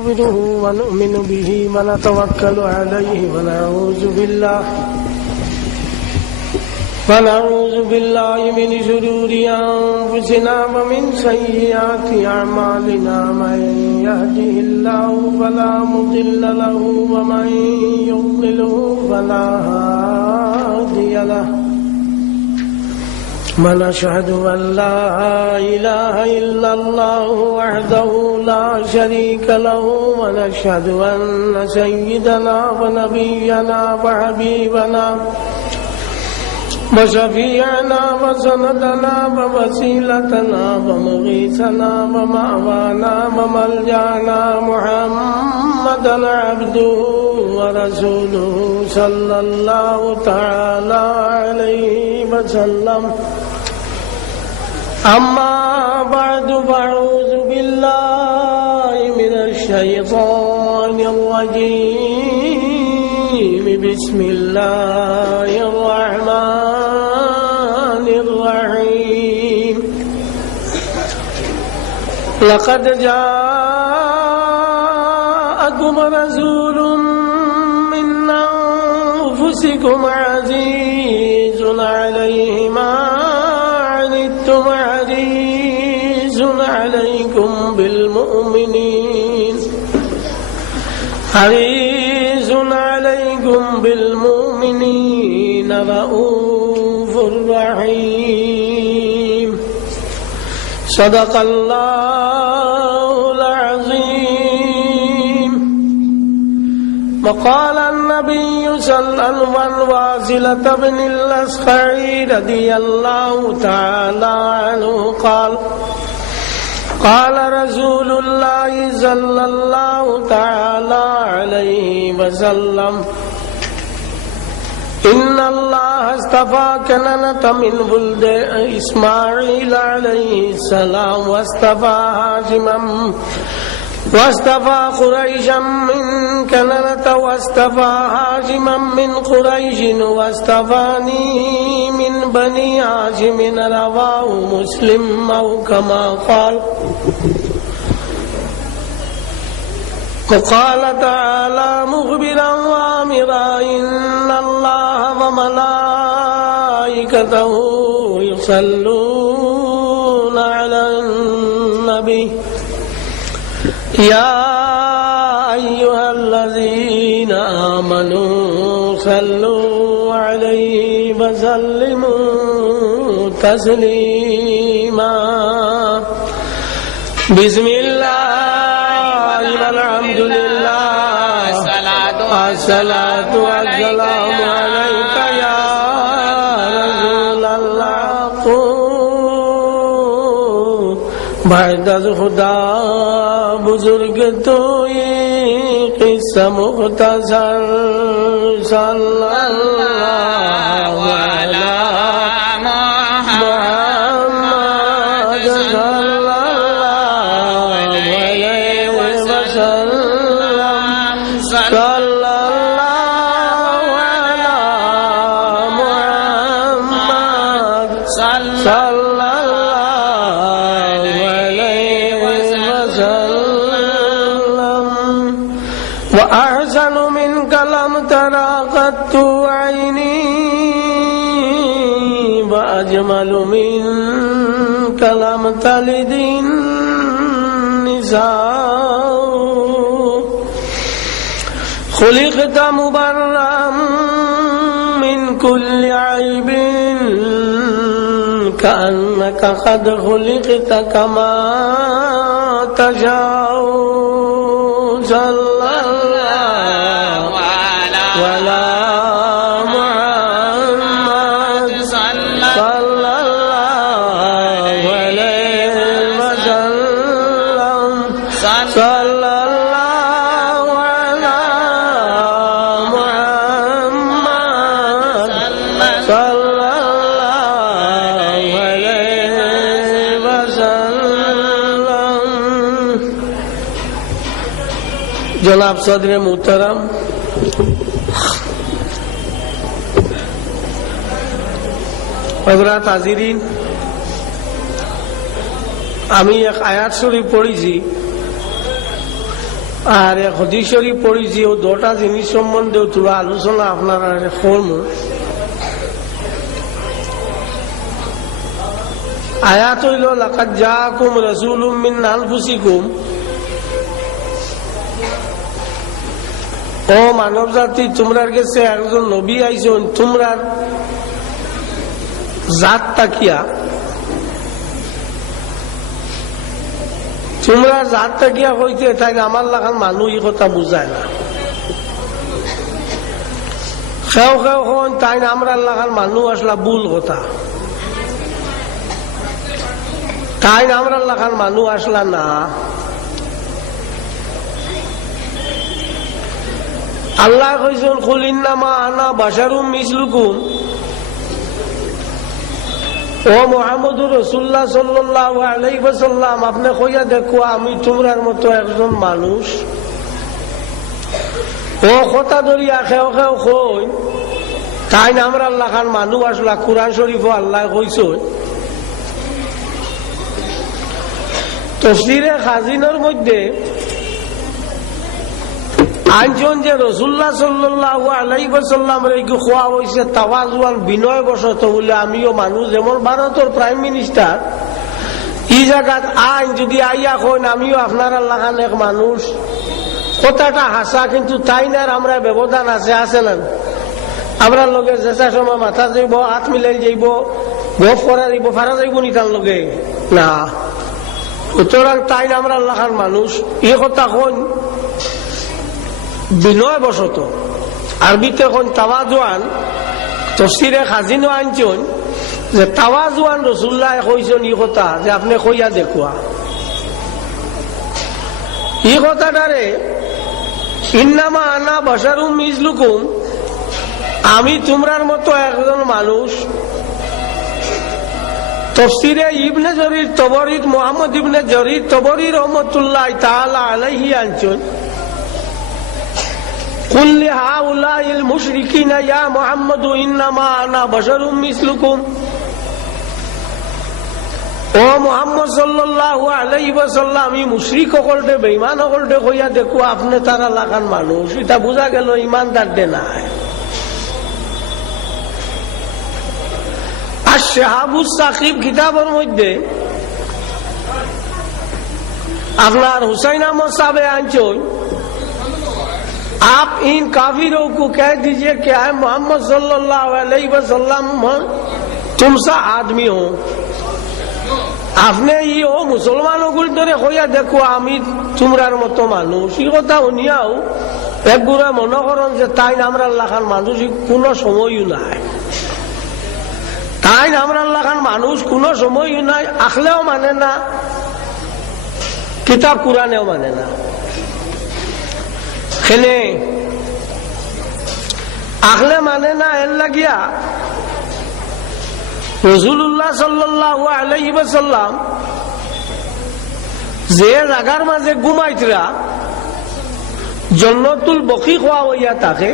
نعبده ونؤمن به ونتوكل عليه ونعوذ بالله من شرور أنفسنا ومن سيئات أعمالنا من يهده الله فلا مضل له ومن يضلله فلا هادي له ونشهد أن لا إله إلا الله وحده لا شريك له ونشهد أن سيدنا ونبينا وحبيبنا وشفيعنا وسندنا ووسيلتنا ومغيثنا ومأوانا وملجأنا محمدا عبده ورسوله صلى الله تعالى عليه وسلم. أما بعد فأعوذ بالله من الشيطان الرجيم. بسم الله الرحمن الرحيم. لقد جاءكم رسول من أنفسكم عزيز عليه ما عنتم حريص عليكم بالمؤمنين رؤوف رحيم. صدق الله العظيم. وقال النبي صلى الله عليه وسلم واصلة بن الأسقع رضي الله تعالى عنه قال رسول الله صلى الله تعالى عليه وسلم: إن الله اصطفى كنانة من ولد إسماعيل عليه السلام واصطفى قريشا من كنانة واصطفى هاشما من قريش واصطفاني من بني هاشم. رواه مسلم أو كما قال. وقال تعالى مخبرا وآمرا: إن الله وملائكته يصلون على النبي يا أيها الذين آمنوا صلوا عليه وسلموا تسليما. بسم الله والحمد لله والصلاة والسلام عليك يا رسول الله. بعد خدا بزرگ تو یہ قصہ مختصر صلی اللہ علی محمد صلی اللہ علیہ وسلم. صلی اللہ علی محمد صلی اللہ وأحسن منك لم ترى قط عيني وأجمل منك لم تلد النساء. خلقت مبرأ من كل عيب كأنك قد خلقت كما تشاء. صلى الله على محمد صلى الله عليه وسلم. صلى الله على محمد صلى الله عليه وسلم. जनाब सदर मुहतरम, हजरत हाजिरीन, আমি এক আয়াত শরীফ পড়েছি আর এক হাদিস শরীফ পড়েছি, ও দুটা জিনিস সম্বন্ধে তোরা আলোচনা আপনারা করব। আয়াত হইল লাকাদ জাআকুম রাসূলুম মিন আনফুসিকুম, ও মানব জাতি তোমরার কাছে একজন নবী আইছেন তোমরার জাত তাকিয়া, তোমরা জাত তাকিয়া কইতে তাই আমার লাগান মানুষ এই কথা বুঝায় না। খেও খেও হন তাই আমরা লাগান মানুষ আসলা ভুল কথা, তাই আমরা লাগান মানুষ আসলা না। আল্লাহ কইছেন কুল ইন্নামা আনা বাশারুম মিসলুকুম, ও মুহাম্মদুর রাসূলুল্লাহ সাল্লাল্লাহু আলাইহি ওয়াসাল্লাম আপনি কইয়া দেখো আমি তোমরার মতো একজন মানুষ। ও কথা ধরিয়া খেও খেও কই তাই আমরা আল্লাহ খান মানুষ আসলা। কুরআন শরীফ আল্লাহ কইছে, তাফসীরে খাজিনার মধ্যে আনজন যে রাসূলুল্লাহ সাল্লাল্লাহু আলাইহি ওয়াসাল্লামের এই খোয়া হইছে তাওয়াজুয়ান বিনয় বশত বলে আমিও মানুষ, যেমন ভারতের প্রাইম মিনিস্টার এই জায়গাত আইন যদি আইয়া কইন আমিও আপনার আল্লাহ খান এক মানুষ, কথাটা হাসা কিন্তু তাই না আমরা ব্যবধান আছে, আছে না? আমরা লগে যেসা সময় মাথা যাইব হাত মিলাই যাইব গফ করা যাইব ফারা যাইব নি তার লগে না। সুতরাং তাই না আমরা আল্লাহ খান মানুষ এই কথা কইন বিনয় বশত। আরবিতে কোন তাওয়াজুয়ান, তাফসীরে খাজিনো আনছেন যে তাওয়াজুয়ান রাসূলুল্লাহ কইছেন এই কথা যে আপনি কইয়া দেখুয়া এই কথাটারে ইন্নামা আনা বাশারুম মিসলুকুম, আমি তোমরার মতো একজন মানুষ। তাফসীরে ইবনে জরির তবরী, মুহাম্মদ ইবনে জরির তবরী রাহমাতুল্লাহ তাআলা আলাইহি আনছেন কুল লিহাউলাইল মুশরিকিনা ইয়া মুহাম্মদু ইন্নামা আনা বাশারুম মিসলুকুম, ও মুহাম্মদ সাল্লাল্লাহু আলাইহি ওয়াসাল্লাম এই মুশরিক সকলকে বেঈমান সকলকে কইয়া দেখো আপনি তারা লাগান মানুষ। এটা বোঝা গেল ইমানদার দে নাই। আর শাহাবুস সাকিব কিতাবের মধ্যে আপনার হুসাইন আহমদ সাহেব আনছেন आप इन काफिरों को कह दीजिए कि आए मोहम्मद सल्लल्लाहु अलैहि वसल्लम तुम सा आदमी हो। आपने ये हो मुसलमानों को धरे कइया देखो आमी तुमरार मतो मानुष। এই কথা শুনিয়াও একগুড়া মনে করেন যে তাই আমরা আল্লাহ খান মানুষ কোনো সময়ও নাই, তাই আমরা আল্লাহ খান মানুষ কোনো সময়ও নাই। আখলেও মানে না, কিতাব কুরআনেও মানে না। খেলে আখলে মানে না এর লাগিয়া রাসূলুল্লাহ সাল্লাল্লাহু আলাইহি ওয়াসাল্লাম যে জায়গার মাঝে ঘুমাইতরা জান্নাতুল বকি খোয়া হইয়া থাকে,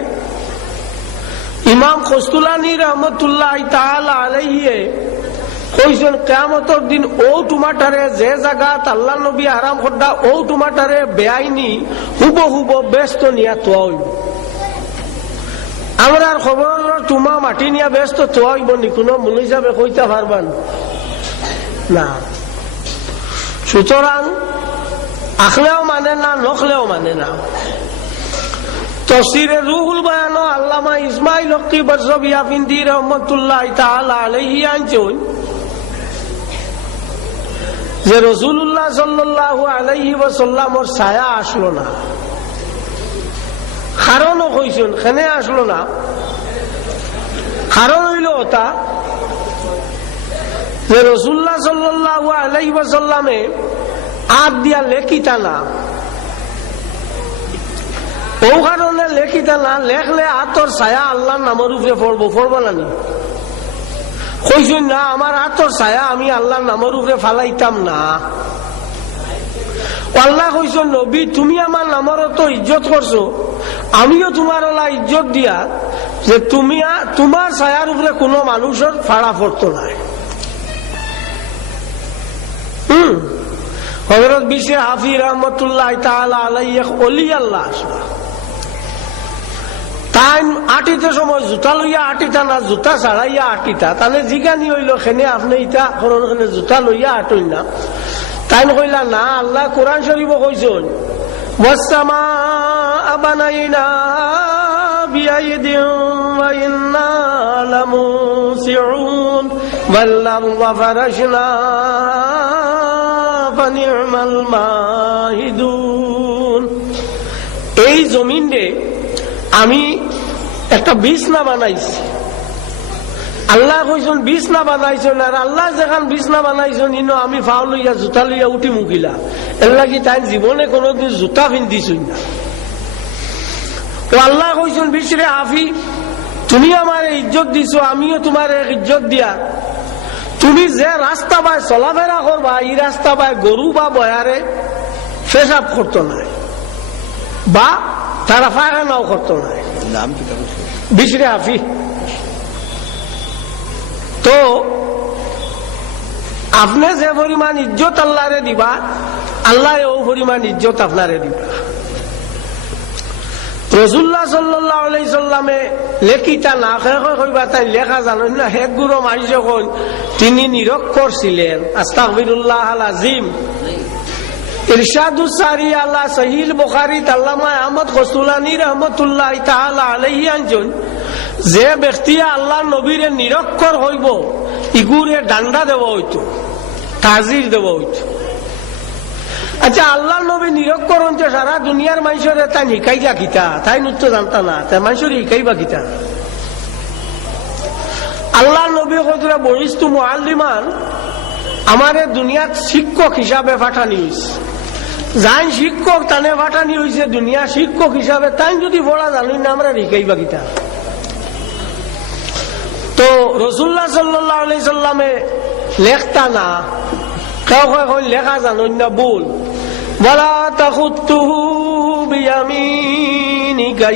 ইমাম কস্তুলানী রহমতুল্লাহ তাআলা আলাইহি কইছেন কিয়ামতের দিন ও টুমাটারে যে জায়গাত আল্লাহ নবী হারাম করদা ও টুমাটারে বেআইনি হুবহুব ব্যস্ত নিয়া তোয়াইব। আমরা খবর টুমা মাটি নিয়া ব্যস্ত তোয়াইব নি কোনো মূল হিসাবে কইতে পারবেন না। সুতরাং আখলেও মানে না, নখলেও মানে না। তাফসীরে রুহুল বায়ান আল্লামা ইসমাইল হক্কি বরজবিয়াফিন্দি রহমতুল্লাহ তাআলা আলাইহি আনছেন যে রাসূলুল্লাহ সাল্লাল্লাহু আলাইহি ওয়াসাল্লামের ছায়া আসলো না। কারণও কইছেন কেন আসলো না। কারণ হইল ওটা যে রাসূলুল্লাহ সাল্লাল্লাহু আলাইহি ওয়াসাল্লামে হাত দিয়া লেখিতা না, ও কারণে লেখিতা না। লেখলে হাতর ছায়া আল্লাহর নামের উপরে পড়বো, পড়বো না নি? কইছেন না আমার হাতর ছায়া আমি আল্লাহর নামের উপরে ফালাইতাম না। আল্লাহ কইছেন নবী তুমি আমার নামের তো ইজ্জত করছো, আমিও তোমার ওলা ইজ্জত দিয়া যে তুমি তোমার ছায়ার উপরে কোনো মানুষের ফাড়া পড়তো না। হযরত বিশে হাফি রহমতুল্লাহ তাআলা আলাইহি এক ওলি আল্লাহ আসলা তাই আটিতে সময় জুতা লইয়া আটিতা না জুতা ছাড়াইয়া আটিতা তাহলে জিজ্ঞানি হইল খেনে আপনি ইটা করোনে জুতা লইয়া আটই না তাই কইলা না আল্লাহ কোরআন শরীফ কইছেন ওয়াসসামা বানাইনা বিআইদিন ওয়া ইন্না লামুসিউন ওয়াল আরদা ফারাশনা ফানি'মাল মাহিদুন। এই জমিনে আমি একটা বিছনা বানাইছি। আল্লাহ কইছেন বিছনা বানাইছেন, আর আল্লাহ যেখান বিছনা বানাইছেন ইনো আমি ফাও লইয়া জুতা লইয়া উঠি মুখিলা এর লাগি তাই জীবনে কোনোদিন জুতা পিন্ধিছুন না। তো আল্লাহ কইছেন বিশরে হাফি তুমি আমার ইজ্জত দিছো, আমিও তোমার ইজ্জত দিয়া তুমি যে রাস্তা বায় চলাফেরা করবা এই রাস্তা বায় গরু বা বয়ারে পেশাব করতো না বা তারা পায়খানাও করতো না। বিশরে হাফি তো আপনি যে পরিমাণ ইজ্জত আল্লাহরে দিবা আল্লাহ ও পরিমাণ ইজ্জত আপনারে দিবা। রাসূলুল্লাহ সাল্লাল্লাহু আলাইহি সাল্লামে লেখিতা না কইবা তাই লেখা জানেন না হেক গুরু মাইছে কোন তিনি নিরক্ষর ছিলেন। আস্তাগফিরুল্লাহ আল আযীম। ইরশাদুস সারি আলা সহিহ বুখারী আল্লামা আহমদ গসুলানী রাহমাতুল্লাহ তাআলা আলাইহি আনজন যে ব্যক্তি আল্লাহর নবীরে নিরক্ষর হইব ইগুরে ডান্ডা দেওয়া হইতো, তাজির দেওয়া হইতো। আচ্ছা আল্লাহর নবী নিরক্ষর হইতে সারা দুনিয়ার মানুষের তাই শিখাইয়া কিতা তাই নৃত্য জানতা না তাই মানুষের শিখাইবা কিতা। আল্লাহর নবী কতটা বরিষ্ঠ মুআল্লিমান আমারে দুনিয়াত শিক্ষক হিসাবে পাঠানি হয়েছে। যাই শিক্ষক তানে পাঠানি হয়েছে দুনিয়া শিক্ষক হিসাবে তাই যদি পড়া জানি না আমরা শিখাইবা কিতা। তো রাসূলুল্লাহ সাল্লাল্লাহু আলাইহি সাল্লামে লেখতা না কেউ কয় লেখা জানেন না বল ওয়ালা তাখুতুহু বিয়ামিনিকা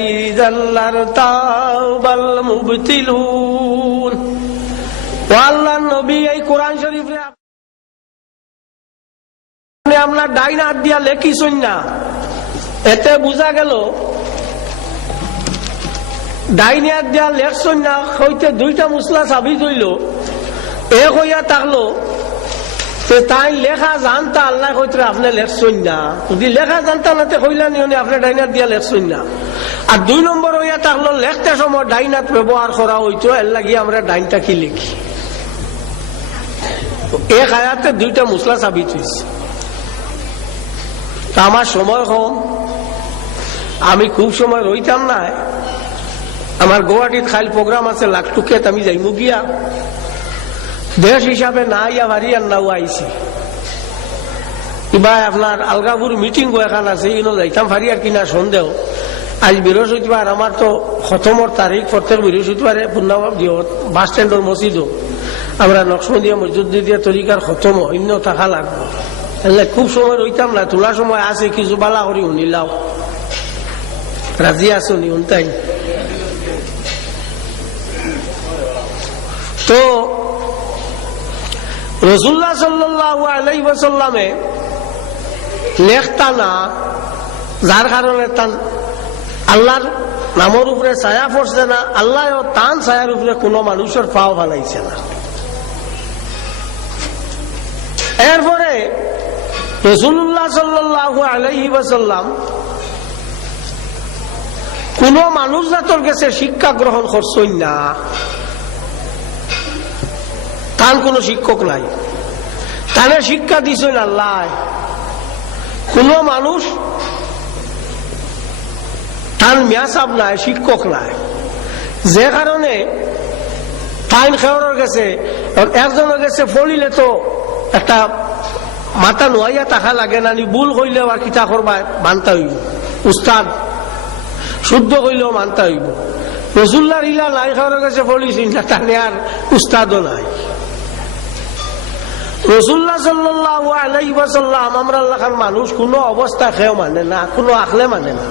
ইযাল্লারতাবাল মুবতিলুন। ও আল্লাহর নবী এই কোরআন শরীফে আপনি আপনার ডাইন হাত দিয়া লেখিছেন না, এতে বোঝা গেল ডাইন হাত দিয়া লেখছেন না হইতে দুইটা মুসলা সাবিত হইল। এক হইয়া থাকলো তাই লেখা জানতা আল্লাহ কইতে আপনি লেখছেন না, যদি লেখা জানতা না কইলা নিয়ে আপনি ডাইন হাত দিয়া লেখছেন না। আর দুই নম্বর হইয়া থাকলো লেখতে সময় ডাইন হাত ব্যবহার করা হইতো এর লাগি আমরা ডাইনটা কি লিখি। এক আয়াতে দুইটা মুসলা সাবিত হয়েছে। আমার সময় কম, আমি খুব সময় রইতাম না। আমার গুয়াহাটির খাইল প্রোগ্রাম আছে লাখটুকে আমি যাইমু গিয়া দেশ হিসাবে না ইয়া ভারি আর নাও আইছি এবার আপনার আলগাপুর মিটিং এখান আছে ইনো যাইতাম ভারি আর কিনা সন্দেহ। আজ বৃহস্পতিবার আমার তো খতমর তারিখ প্রত্যেক বৃহস্পতিবারে বাস স্ট্যান্ডের মসজিদও আমরা নকশমদিয়া মসজিদিয়া তরিকার খতম অন্য থাকা লাগবো। খুব সময় রইতাম না, তোলা সময় আছে কিছু বালা করি শুনিলাও রাজি আছো নি তাই। তো রাসূলুল্লাহ সাল্লাল্লাহু আলাইহি ওয়াসাল্লামে লেখতা না যার কারণে তার আল্লাহর নামের উপরে ছায়া পড়ছে না, আল্লাহ তান ছায়ার উপরে কোনো মানুষের পাও ফালাইছে না। এরপরে রাসূলুল্লাহ সাল্লাল্লাহু আলাইহি ওয়াসাল্লাম কোন মানুষ জাতর কাছে শিক্ষা গ্রহণ করছেন না, তার কোন শিক্ষক নাই, তাদের শিক্ষা দিছেন আল্লাহ। কোন মানুষ তার মিয়াসাব নাই, শিক্ষক নাই, যে কারণে তাইন খেওয়ার গেছে একজনের কাছে পড়িলে তো একটা মাথা নোয়াইয়া টাকা লাগে না, ভুল কইলেও আর কিতা করবা মানতে হইব, উস্তাদ শুদ্ধ কইলেও মানতে হইব। রাসূলুল্লাহর ইলা নাই খাওয়ার কাছে পড়িছি না, তাহলে আর উস্তাদও নাই। রাসূলুল্লাহ সাল্লাল্লাহু আলাইহি ওয়াসাল্লাম আমরা লাখান মানুষ কোনো অবস্থা খেয়েও মানে না, কোনো আখলে মানে না।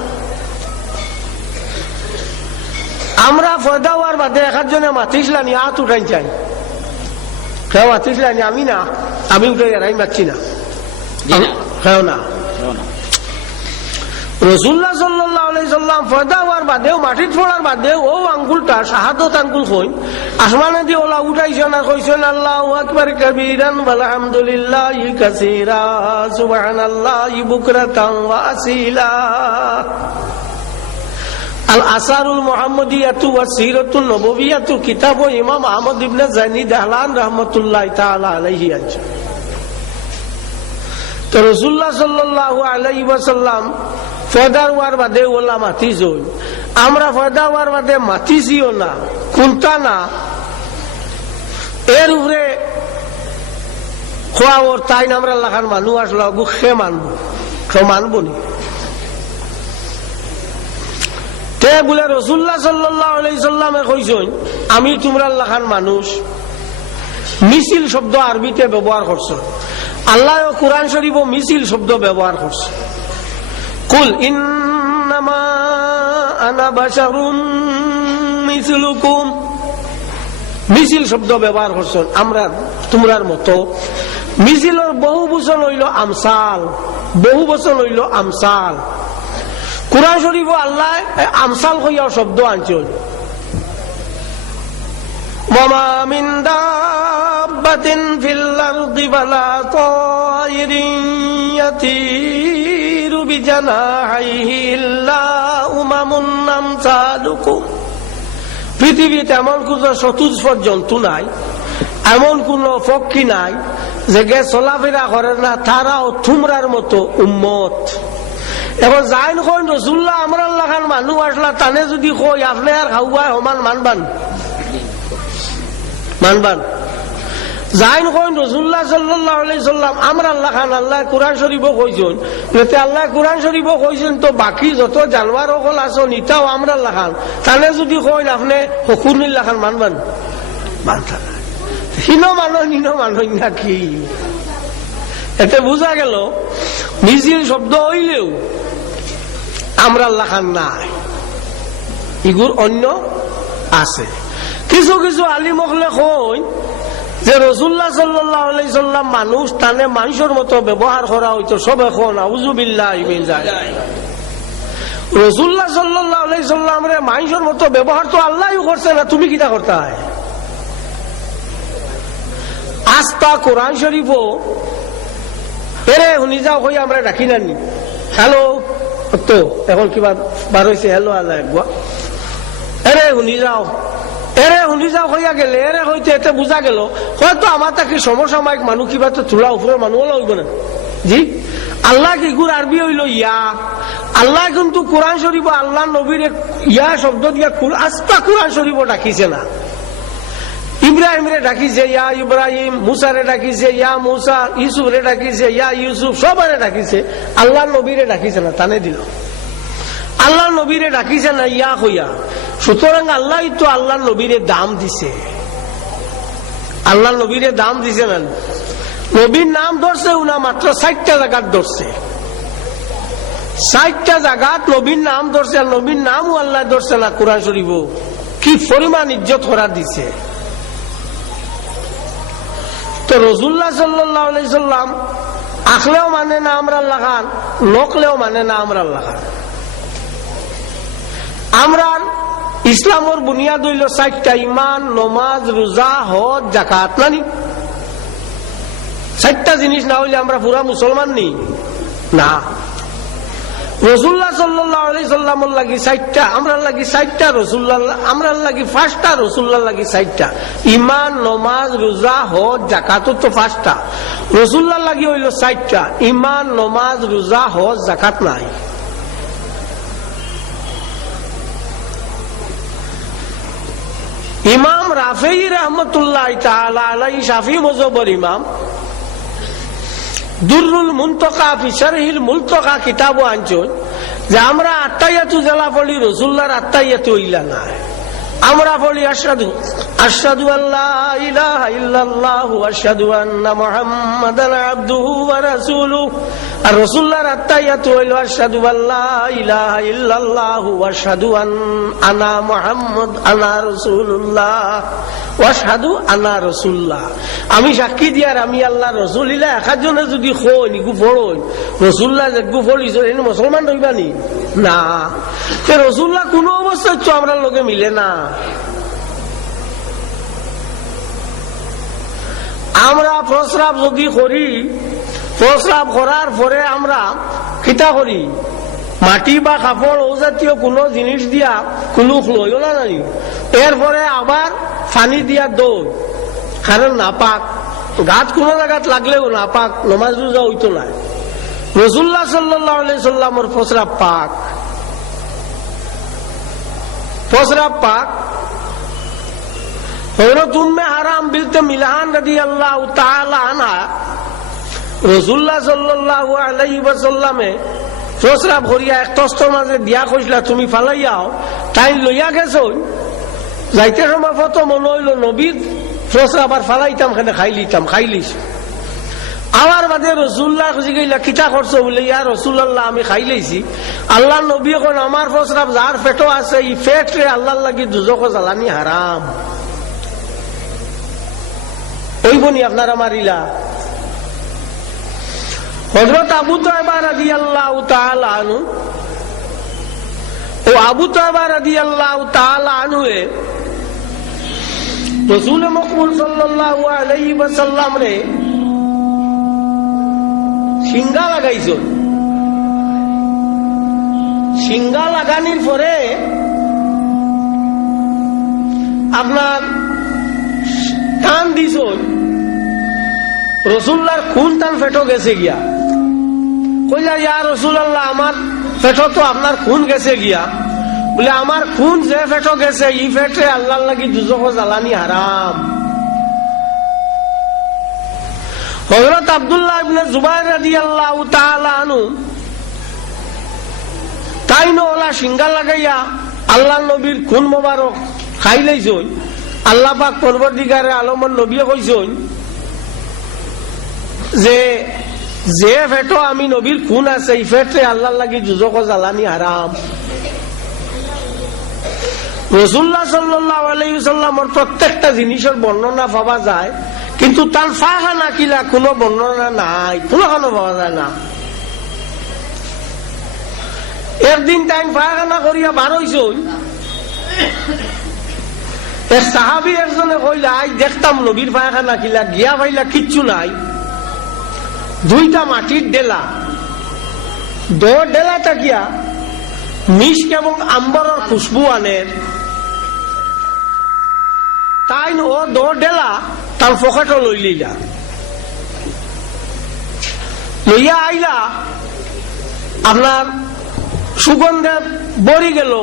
আমরা ফয়দা হওয়ার বাদে একজনে মাতিসলানি হাত উঠাই চাই, কেউ মাতিসলানি আমি না, আমি উঠে এরাই মারছি না, হ্যাঁ না রাসূলুল্লাহ সাল্লাল্লাহু আলাইহি সাল্লাম পয়দা হওয়ার বাদেও মাটির ফোড়ার বাদেও ও আঙ্গুলটা শাহাদত আঙ্গুল কই আসমানে দিয়ে ওলা উঠাইছেন আর কইছেন আল্লাহু আকবার কাবীরান আলহামদুলিল্লাহি কাসীরা সুবহানাল্লাহি বুকরাতান ওয়া আসীলা। আল আসারুল মুহাম্মাদিয়াতু ওয়া সিরাতুন নববিয়াতু কিতাব ইমাম আহমদ ইবনে জাইনি দাহলান রাহমাতুল্লাহি তাআলা আলাইহি আছে। তো রাসূলুল্লাহ সাল্লাল্লাহু আলাইহি ওয়াসাল্লাম ফয়দা হওয়ার বাদে ওলা মাতিছই, আমরা ফয়দা হওয়ার বাদে মাতিছিও না কোনটা না এর উপরে খোয়া ওর তাই আমরা লাখার মানুষ আসলো সে মানবো সে মানবো নি তে বলে রাসূলুল্লাহ সাল্লাল্লাহু আলাইহি সাল্লামে কইছেন আমি তোমরা লাখার মানুষ। মিছিল শব্দ আরবিতে ব্যবহার করছো, আল্লাহ কুরআন শরীফ মিছিল শব্দ ব্যবহার করছে। কুল ইন্নামা আনা বাশারুন মিসলুকুম, মিছিল শব্দ ব্যবহার করছেন আমরা তোমরার মতো। মিছিলের বহু বচন হইল আমসাল, বহু বচন হইল আমসাল। কুরআন শরীফ আল্লাহ আমসাল কইয়া শব্দ আনছেন। ওয়ামা মিন দাব্বাতিন ফিল আরদি ওয়ালা তায়রিন ইয়াতিরু বিজানাহিহি ইল্লা উমামুন আমসালুকুম, পৃথিবীতে এমন কোন চতুষ্পদ জন্তু নাই, এমন কোন পক্ষী নাই যে চলাফেরা করে না, তারাও তোমরার মতো উম্মত। এখন যাইন কই রাসূলুল্লাহ আমরা লাখান মানুষ আসলা তানে যদি কই আপনি আর খাওয়া সমান মানবান মানবান। যাইন কই রাসূলুল্লাহ সাল্লাল্লাহু আলাইহি সাল্লাম আমরা লাখান আল্লাহ কুরআন শরীফ কইছেন, এতে আল্লাহ কুরআন শরীফ কইছেন তো বাকি যত জানোয়ার সকল আছেন ইটাও আমরা লাখান, তানে যদি কই আপনি হকুনির লাখান মানবান মানতা না। হিনো মানুষ নিনো মানুষ নাকি এতে বোঝা গেল মিছিল শব্দ হইলেও আমরা লাখান নাই, ইগুর অন্য আছে। কিছু কিছু আলিম হলে কই যে রাসূলুল্লাহ সাল্লাল্লাহু আলাইহি সাল্লাম মানুষ তানে মানুষের মতো ব্যবহার করা হইতো সব এখন আউযু বিল্লাহি মিন যালিক। রাসূলুল্লাহ সাল্লাল্লাহু আলাইহি সাল্লামের মানুষের মতো ব্যবহার তো আল্লাহই করছে না, তুমি কিটা করতে হয়? আস্তা কোরআন শরীফও এরে শুনি যাও কই আমরা রাখি নানি হ্যালো তো এখন কিবা বার হয়েছে হ্যালো আল্লাহ একবার এরে শুনি যাও, এরে শুনি যাও হইয়া গেলে এরে হইতে এতে বোঝা গেল হয়তো আমার তাকে সমসাময়িক মানুষ কিবা তো তোলা উপরের মানুষ হইব না। জি আল্লাহ কি গুর আরবি হইল ইয়া, আল্লাহ কিন্তু কোরআন শরীফ আল্লাহ নবীর ইয়া শব্দ দিয়া আস্তা কোরআন শরীফ ডাকিছে না। ইব্রাহিমরে ডাকিছে ইয়া ইব্রাহিম, মুসারে ডাকিছে ইয়া মুসা, ইউসুফরে ডাকিছে ইয়া ইউসুফ, সবারে ডাকিছে, আল্লাহ নবীরে ডাকিছে না, টানে দিল। আল্লাহ নবীরে ডাকিছে না ইয়া হইয়া, সুতরাং আল্লাহ তো আল্লাহ নবীরে দাম দিছে, আল্লাহ নবীরে দাম দিছে না। নবীর নাম ধরছে উনা মাত্র 60টা জায়গাত ধরছে, 60টা জায়গাত নবীর নাম ধরছে, আর নবীর নামও আল্লাহ ধরছে না। কোরআন শরীফ কি পরিমাণ ইজ্জত করা দিছে। তো রাসূলুল্লাহ সাল্লাল্লাহু আলাইহি সাল্লাম আখলেও মানে না আমরা লাগান, নকলেও মানে না আমরা লাগান। আমরা ইসলামের বুনিয়াদ হইল 4টা, ইমান, নমাজ, রোজা, হজ, যাকাত। নানি 4টা জিনিস না হইলে আমরা পুরা মুসলমান নি না। রাসূলুল্লাহ সাল্লাল্লাহু আলাইহি সাল্লামের লাগি 4টা, আমরা লাগি 4টা, রাসূলুল্লাহ আমরা লাগি 5টা, রাসূলুল্লাহ লাগি 4টা। ইমান, নমাজ, রোজা, হজ, যাকাত তো 5টা, রাসূলুল্লাহ লাগি হইল 4টা। ইমান, নমাজ, রোজা, হজ, যাকাত নাই। ইমাম রাফেই রহমতুল্লাহ তাআলা আলাইহি শাফি মাযহাবের ইমাম দুররুল মুনতাকা ফি শারহিল মুলতাকা কিতাব আনছেন যে আমরা আত্তাহিয়াতু জালা পড়ি, রাসূলুল্লাহর আত্তাহিয়াতু হইলা না। আমরা বলি আশহাদু আল্লা ইলাহা ইল্লাল্লাহু ওয়া আশহাদু আন্না মুহাম্মাদান আবদুহু ওয়া রাসূলুহু। আর রাসূলুল্লাহর আত্তাহিয়াতু হইল আশহাদু আল্লা ইলাহা ইল্লাল্লাহু ওয়া আশহাদু আনা মুহাম্মদ আনা রাসূলুল্লাহ ওয়া আশহাদু আনা রাসূলুল্লাহ। আমি সাক্ষী দিয়ার আমি আল্লাহর রাসূল ইলা একজনে যদি কই নিগু পড়ই রাসূলুল্লাহ যেগু পড়িছ এনে মুসলমান হইবানি না। তে রাসূলুল্লাহ কোন অবস্থায় তো আমরা লগে মিলে না। আমরা প্রস্রাব যদি করি, প্রস্রাব করার পরে আমরা কিতা করি, মাটি বা কাপড় ও জাতীয় কোন জিনিস দিয়া কুলুক লইও না জানি, এরপরে আবার পানি দিয়া দৌড়, কারণ নাপাক গাছ কোন জায়গাত লাগলেও নাপাক, নমাজ রোজা হইতো না। রাসূলুল্লাহ সাল্লাল্লাহু আলাইহি সাল্লামের প্রস্রাব পাক, প্রস্রাব পাক। হযরত উম্মে হারাম বিনতে মিলহান রাদিয়াল্লাহু তাআলা আনহা রাসূলুল্লাহ সাল্লাল্লাহু আলাইহি ওয়াসাল্লামে প্রস্রাব করিয়া এক তস্তর মাঝে দিয়া কইলা তুমি ফালাইয়াও, তাই লইয়া গেছো। যাইতে সময় ফটো মনে হইল নবীর প্রস্রাব আর ফালাইতাম খানে খাইলিতাম, খাইলিস। আমার বাদে রাসূলুল্লাহ খুঁজে গেলা কিতা করছো বলে, ইয়া রাসূলুল্লাহ আমি খাই লইছি। আল্লাহ নবী এখন আমার প্রস্রাব যার পেটও আছে এই পেট রে আল্লাহর লাগি দুজক জ্বালানি হারাম ওইবনি আপনারা মারিলা। হযরত আবু তায়বা রাদিয়াল্লাহু তাআলা আনহু, ও আবু তায়বা রাদিয়াল্লাহু তাআলা আনহু রাসূল মকবুল সাল্লাল্লাহু আলাইহি ওয়াসাল্লাম রে সিঙ্গা লাগাইছো। সিঙ্গা লাগানির পরে আপনার টান দিছ, রাসূলুল্লাহর খুন টান ফেটো গেছে গিয়া। কইলা ইয়া রাসূলুল্লাহ আমার ফেটো তো আপনার খুন গেছে গিয়া। বলে আমার খুন যে ফেটো গেছে এই ফেটে আল্লাহর লাগি দুজক জ্বালানি হারাম। হযরত আব্দুল্লাহ ইবনে জুবাইর রাদিয়াল্লাহু তাআলা আনহু তাই নোলা সিঙ্গা লাগাইয়া আল্লাহর নবীর খুন মোবারক খাই লইছই। আল্লাহ পাক পরবর্তীকারে আলমের নবীও কইছই যে যে ফেটো আমি নবীর খুন আছে এই ফেটে আল্লাহর লাগি দুজক জ্বালানি হারাম। রাসূলুল্লাহ সাল্লাল্লাহু আলাইহি ওয়াসাল্লামের প্রত্যেকটা জিনিসের বর্ণনা পাওয়া যায়, কিন্তু তার ফাহানা কিলা কোনো বর্ণনা নাই, কোনোখানে পাওয়া যায় না। একদিন টাইম ফাহানা করিয়া বার হইছই, এক সাহাবী একজনে কইলা আজ দেখতাম নবীর ফায়খানা কিলা, গিয়া পাইলা কিচ্ছু নাই, দুইটা মাটির ডেলা, ডেলাটা গিয়া মিস্ক এবং আম্বরের খুশবু আনের। তাই ও ডেলা তার পকেটও লই লিলা, লইয়া আইলা আপনার সুগন্ধে বড়ি গেল।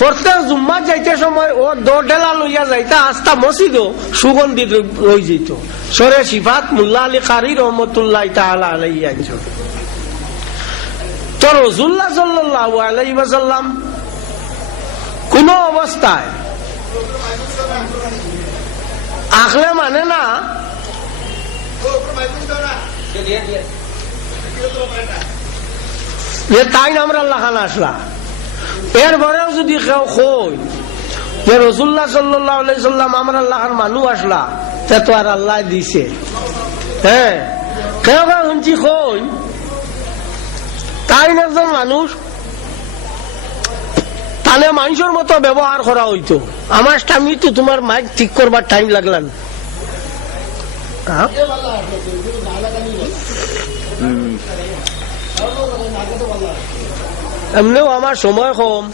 প্রত্যেক জুম্মা যাইতে সময় ও ডেলা লইয়া যাইতা আস্তা মসজিদও সুগন্ধিত রই যেত। সরে সিফাত মুল্লা আলী কারি রহমতুল্লাহ তাআলা আলাইহি আনছেন। তো রাসূলুল্লাহ সাল্লাল্লাহু আলাইহি ওয়াসাল্লাম কোন অবস্থায় আখলে মানে না যে তাই আমরা লাখান আসলা। এরপরেও যদি কেউ কই যে রাসূলুল্লাহ সাল্লাল্লাহু আলাইহি সাল্লাম আমরা লাখান মানুষ আসলা, তা তো আর আল্লাহ দিছে। হ্যাঁ, কেউ কেউ শুনছি কই তাই একজন মানুষ তাহলে মানুষের মতো ব্যবহার করা হইতো। আমার স্বামী তো তোমার মাইক ঠিক করবার টাইম লাগলাম। এমনিও আমার সময় কম।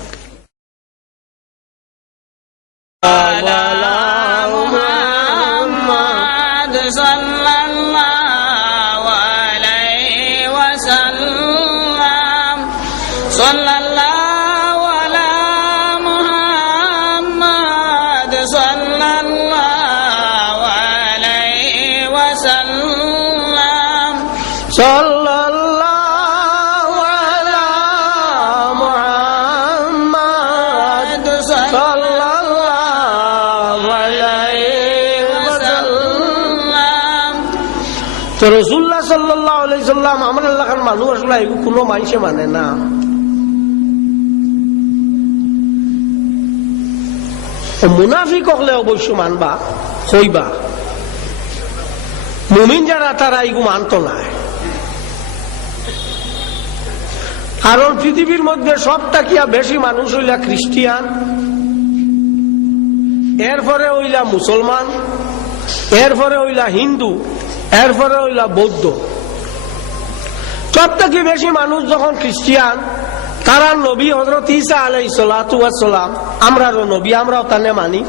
তো রাসূলুল্লাহ সাল্লাল্লাহু আলাইহি সাল্লাম আমরা লাখান মানুষ আসলে এগুলো কোনো মানুষে মানে না। মুনাফিক হলে অবশ্য মানবা হইবা, মুমিন যারা তারা এগুলো মানত না। কারণ পৃথিবীর মধ্যে সবটা কিয়া বেশি মানুষ হইলা খ্রিস্টিয়ান, এরপরে হইলা মুসলমান, এরপরে হইলা হিন্দু, এরপরে হইলা বৌদ্ধ। সবথেকে বেশি মানুষ যখন খ্রিস্টিয়ান, তারা নবী হযরত ঈসা আলাইহিস সালাতু ওয়াস সালাম আমরারও নবী, আমরাও তানে মানি।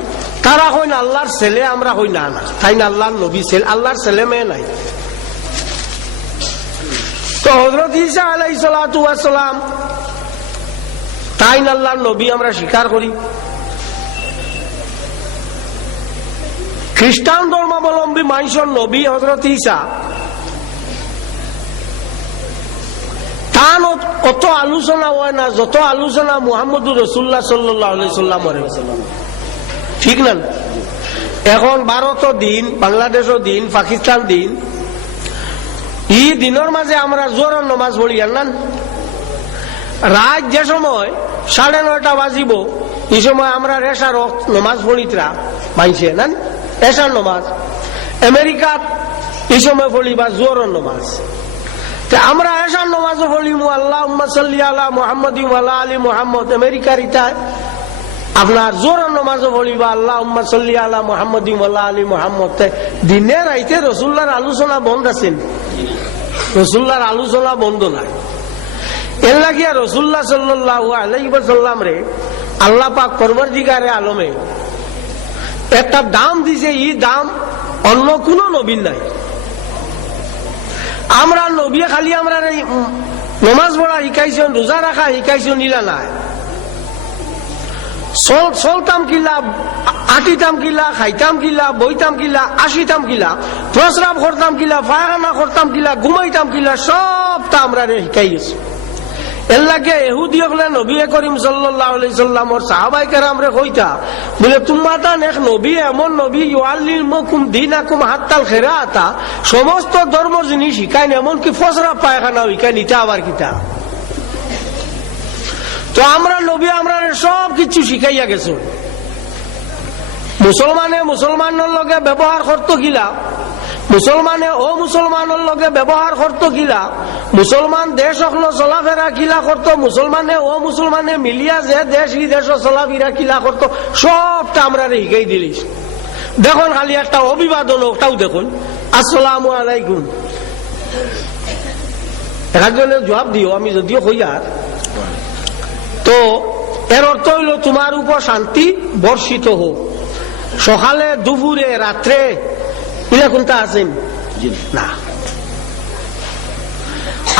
তারা হইন আল্লাহর ছেলে, আমরা হই না না, তাই না আল্লাহর নবী ছেলে, আল্লাহর ছেলে মেয়ে নাই। তো হযরত ঈসা আলাইহিস সালাতু ওয়াস সালাম তাই না আল্লাহর নবী আমরা স্বীকার করি। খ্রিস্টান ধর্মাবলম্বী মানুষের নবী হযরত ঈসা, তার অত আলোচনা হয় না যত আলোচনা মুহাম্মদুর রাসূলুল্লাহ সাল্লাল্লাহু আলাইহি সাল্লামের। ঠিক না? এখন ভারত দিন, বাংলাদেশও দিন, পাকিস্তান দিন, এই দিনের মাঝে আমরা জোহরের নামাজ পড়ি না। রাত যে সময় 9:30 বাজিব, এই সময় আমরা এশার নামাজ পড়িতরা মানছে না, এশার নামাজ। আমেরিকাত এই সময় পড়িবা জোহরের নামাজ। আমরা এশার নামাজও পড়িমু আল্লাহুম্মা সাল্লি আলা মুহাম্মাদিন ওয়া আলা আলি মুহাম্মদ। আমেরিকার ইটায় আপনার জোহরের নামাজও পড়িবা আল্লাহুম্মা সাল্লি আলা মুহাম্মাদিন ওয়া আলা আলি মুহাম্মদ। দিনে রাইতে রাসূলুল্লাহর আলোচনা বন্ধ আছে? রাসূলুল্লাহর আলোচনা বন্ধ নাই। এর লাগিয়া রাসূলুল্লাহ সাল্লাল্লাহু আলাইহি ওয়াসাল্লাম রে আল্লাহ পাক পরবর্তীকারে আলমে একটা দাম দিছে, এই দাম অন্য কোন নবীর নাই। আমরা নবী খালি আমরা নমাজ পড়া শিকাইছেন, রোজা রাখা শিকাইছেন, নিলা নাই। চলতাম কিলা, আটিতাম কিলা, খাইতাম কিলা, বইতাম কিলা, আসিতাম কিলা, প্রস্রাব করতাম কিলা, পায়খানা করতাম কিলা, ঘুমাইতাম কিলা, সবটা আমরা শিকাই গেছি। এর লাগে ইহুদি হলে নবী করিম সাল্লাল্লাহু আলাইহি সাল্লামর সাহাবায়ে কেরামরে কইতা বলে তোমরা এক নবী, এমন নবী ইউআল্লিমুকুম দীনাকুম হাত্তাল খিরাআতা, সমস্ত ধর্মের জিনিস শিখায়, এমনকি প্রস্রাব পায়খানা শিখায়, নিতা আবার কিতা। তো আমরা নবী আমরা সব কিছু শিখাইয়া গেছো। মুসলমানে মুসলমানের লগে ব্যবহার করতো কিলা, মুসলমানে ও মুসলমানের লগে ব্যবহার করতো কিলা, মুসলমান দেশ হলো চলাফেরা কিলা করতো, মুসলমানে ও মুসলমানে মিলিয়া যে দেশ ই দেশ চলাফেরা কিলা করতো, সবটা আমরা শিখাই দিলিস। দেখুন খালি একটা অভিবাদন, ওটাও দেখুন আসসালামু আলাইকুম, একজনে জবাব দিও, আমি যদিও কইয়ার। তো এর অর্থ হইল তোমার উপর শান্তি বর্ষিত হোক। সকালে, দুপুরে, রাত্রে এটা কোনটা আছেন না।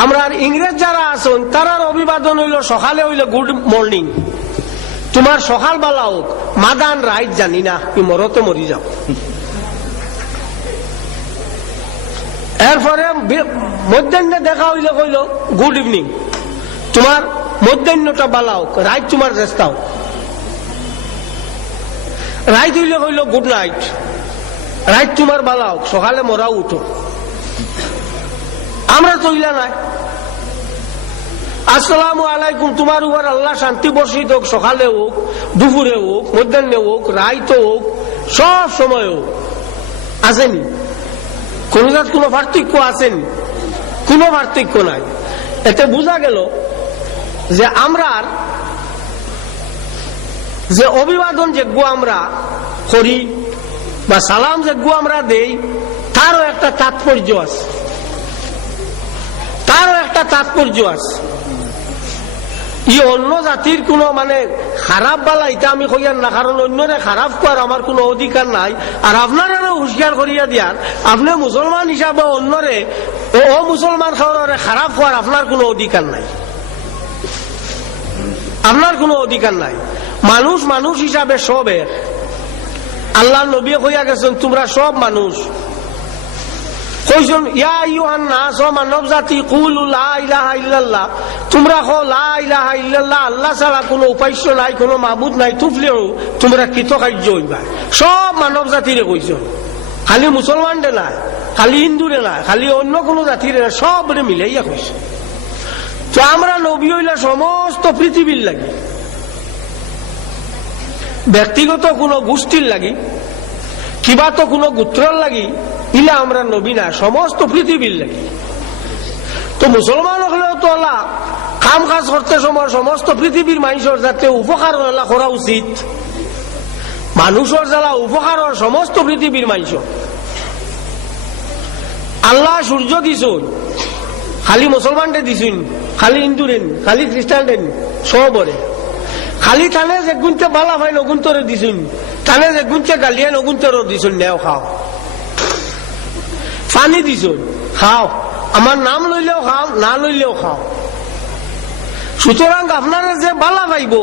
আমরা ইংরেজ যারা আছেন তারার অভিবাদন হইল সকালে হইলে গুড মর্নিং, তোমার সকাল বেলা হোক, মাদান রাইট জানি না, ই মরতে মরি যাও। এরপরে মধ্যাহ্নে দেখা হইলে কইল গুড ইভিনিং, তোমার মধ্যাহ্নটা বেলা হোক, রাইট তোমার চেষ্টা হোক। রাইট হইলে কইল গুড নাইট, রাইট তোমার বেলা হোক, সকালে মরাও উঠো। আমরা তো ইলা নাই। আসসালামু আলাইকুম, তোমার উপর আল্লাহ শান্তি বর্ষিত হোক, সকালে হোক, দুপুরে হোক, মধ্যাহ্নে হোক, রাইতে হোক, সব সময় হোক। আসেনি কোন কোনো পার্থক্য? আসেনি, কোনো পার্থক্য নাই। এতে বোঝা গেল যে আমরা যে অভিবাদন যোগ্য আমরা করি বা সালাম যোগ্য আমরা দেই, তারও একটা তাৎপর্য আছে, তারও একটা তাৎপর্য আছে। ই অন্য জাতির কোনো মানে খারাপ বালা এটা আমি কইয়ার না, কারণ অন্যরে খারাপ করার আমার কোনো অধিকার নাই। আর আপনারাও হুঁশিয়ার করিয়া দিয়ার, আপনি মুসলমান হিসাবে অন্যরে ও মুসলমান খাওয়ারে খারাপ করার আপনার কোনো অধিকার নাই, আপনার কোনো অধিকার নাই। মানুষ মানুষ হিসাবে সব এক। আল্লাহ নবী কইয়া গেছেন তোমরা সব মানুষ। কইছেন ইয়া আইয়ুহান নাস, মানব জাতি, কুলু লা ইলাহা ইল্লাল্লাহ, তোমরা কও লা ইলাহা ইল্লাল্লাহ, আল্লাহ ছাড়া কোনো উপাস্য নাই, কোনো মাবুদ নাই, তুফলিহু, তোমরা কৃতকার্য হইবা। সব মানব জাতিরে কইছেন, খালি মুসলমানদের নাই। খালি হিন্দুরে না, খালি অন্য কোনো জাতির না, সব মিলাইয়া কইছে। তো আমরা নবী হইলা সমস্ত পৃথিবীর লাগি, ব্যক্তিগত কোনো গোষ্ঠীর লাগি, কিবা তো কোনো গোত্রর লাগি ইলা আমরা নবী না, সমস্ত পৃথিবীর লাগি। তো মুসলমান হলেও তো আল্লাহ কাম কাজ করতে সময় সমস্ত পৃথিবীর মানুষের যাতে উপকার করা উচিত, মানুষের যারা উপকার সমস্ত পৃথিবীর মানুষ। আল্লাহ সূর্য দিছুন, খালি মুসলমানকে দিছুন, খালি হিন্দুরেন, খালি খ্রিস্টানদের সবরে, খালি থানে যে গুনতে বালা ভাই নগুন্তরে দিছুন, থানে যে গুনতে গালিয়া নগুন্তর দিছুন, নেও খাও। পানি দিছুন, খাও, আমার নাম লইলেও খাও, না লইলেও খাও। সুতরাং আপনারা যে বালা পাইব